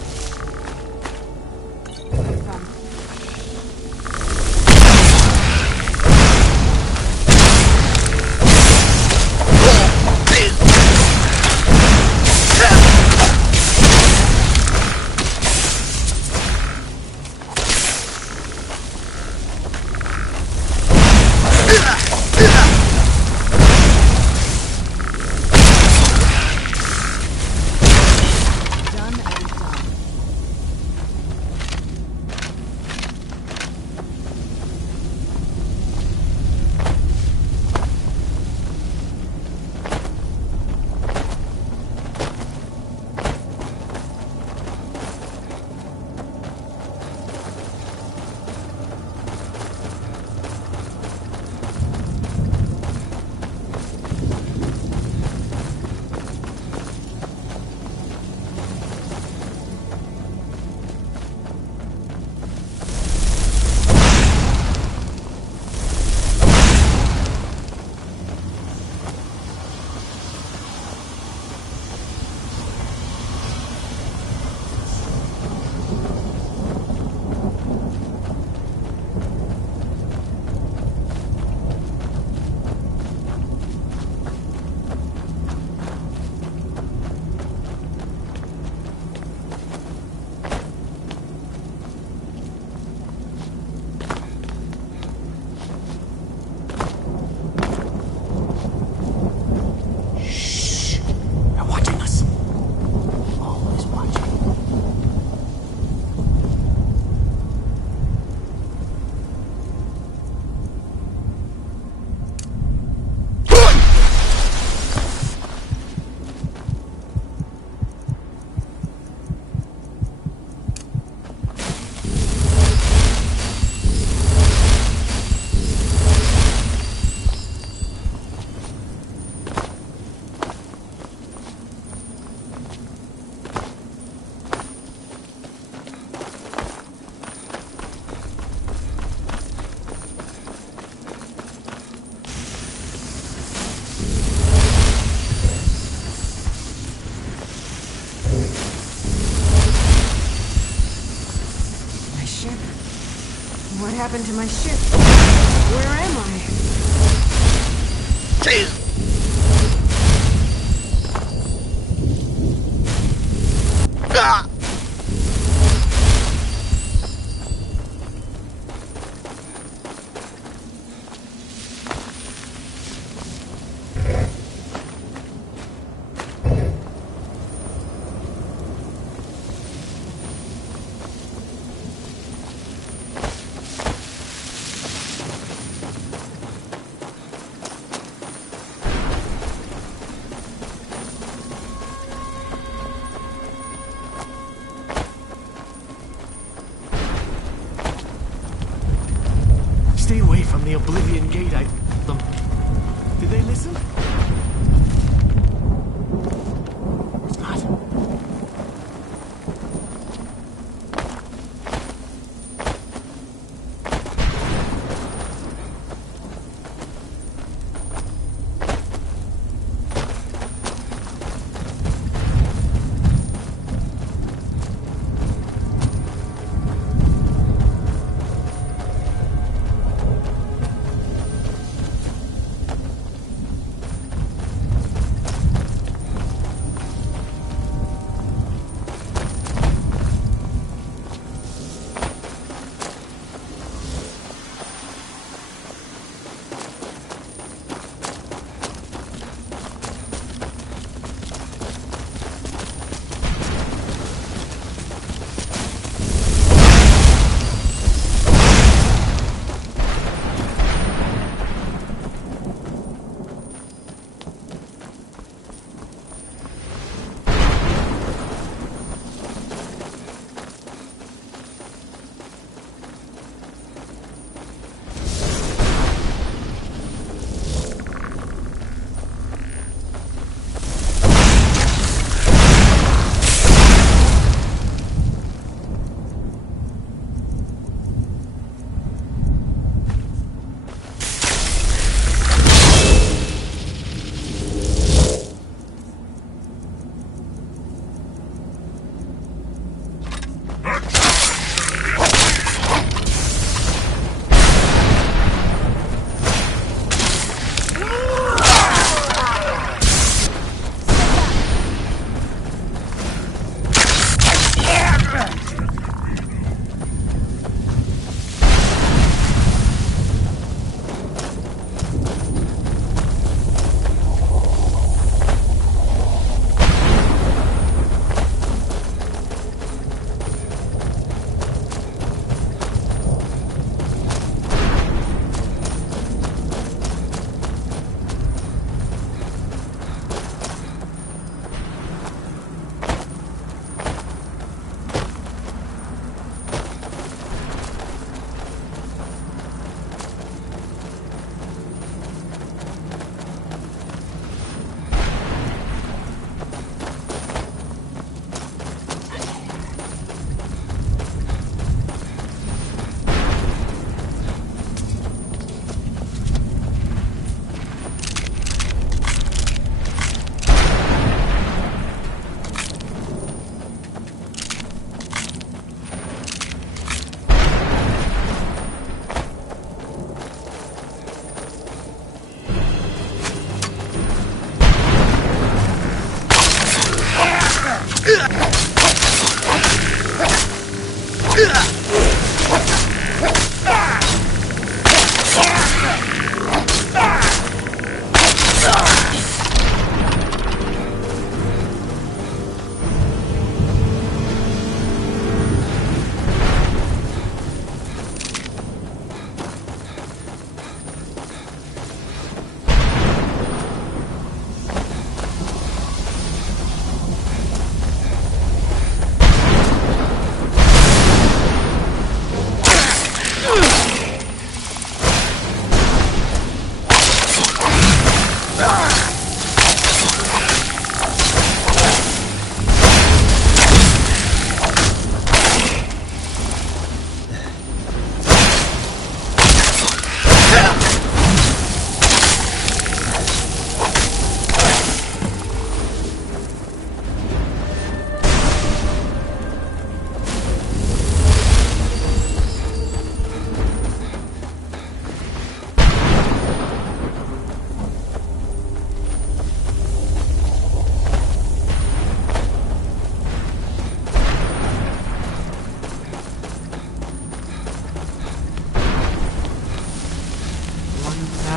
What happened to my ship? Where am I? Ah! Stay away from the Oblivion Gate, them. Did they listen? It's not.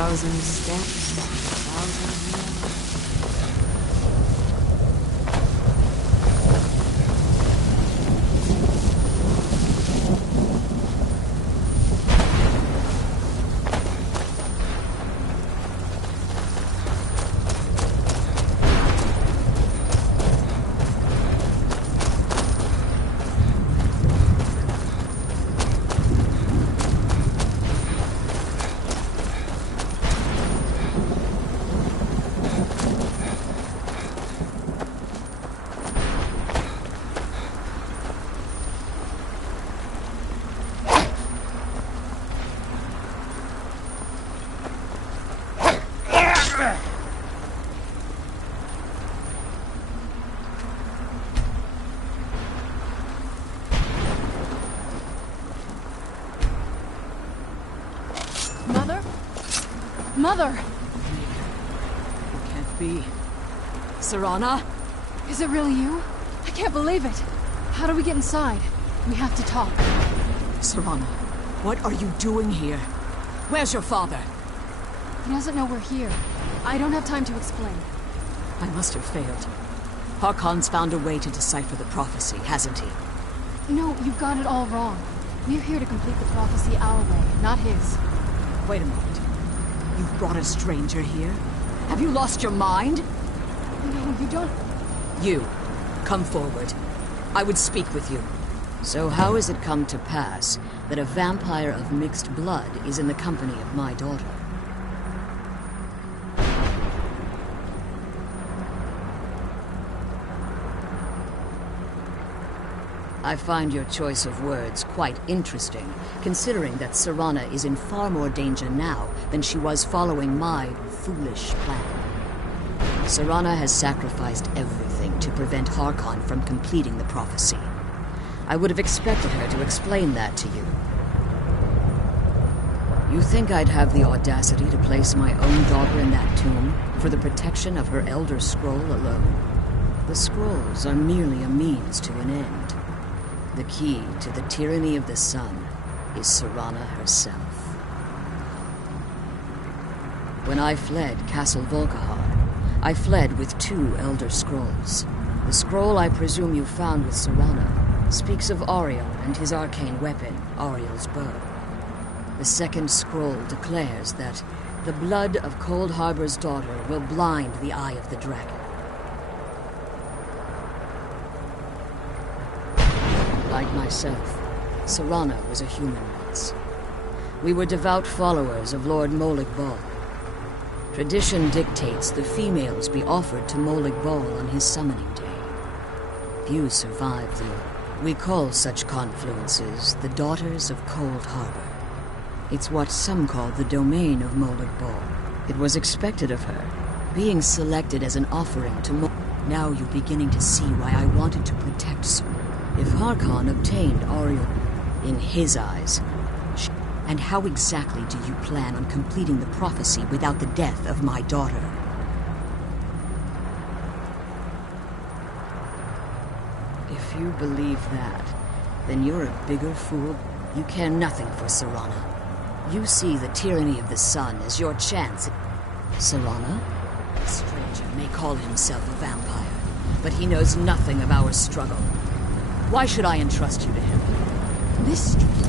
1,000 steps, 1,000 years. Mother! It can't be. Serana? Is it really you? I can't believe it. How do we get inside? We have to talk. Serana, what are you doing here? Where's your father? He doesn't know we're here. I don't have time to explain. I must have failed. Harkon's found a way to decipher the prophecy, hasn't he? No, you've got it all wrong. We're here to complete the prophecy our way, not his. Wait a moment. You've brought a stranger here? Have you lost your mind? No, you don't... You, come forward. I would speak with you. So how has it come to pass that a vampire of mixed blood is in the company of my daughter? I find your choice of words quite interesting, considering that Serana is in far more danger now than she was following my foolish plan. Serana has sacrificed everything to prevent Harkon from completing the prophecy. I would have expected her to explain that to you. You think I'd have the audacity to place my own daughter in that tomb for the protection of her Elder Scroll alone? The scrolls are merely a means to an end. The key to the tyranny of the sun is Serana herself. When I fled Castle Volkihar, I fled with 2 Elder Scrolls. The scroll I presume you found with Serana speaks of Ariel and his arcane weapon, Ariel's bow. The second scroll declares that the blood of Cold Harbor's daughter will blind the eye of the dragon. Like myself, Serana was a human once. We were devout followers of Lord Molig Bal. Tradition dictates the females be offered to Molig Bal on his summoning day. Few survive, though. We call such confluences the Daughters of Cold Harbor. It's what some call the domain of Molig Bal. It was expected of her, being selected as an offering to Now you're beginning to see why I wanted to protect Serana. If Harkon obtained Ariel in his eyes, and how exactly do you plan on completing the prophecy without the death of my daughter? If you believe that, then you're a bigger fool. You care nothing for Serana. You see the tyranny of the sun as your chance. Serana? A stranger may call himself a vampire, but he knows nothing of our struggle. Why should I entrust you to him? This stranger?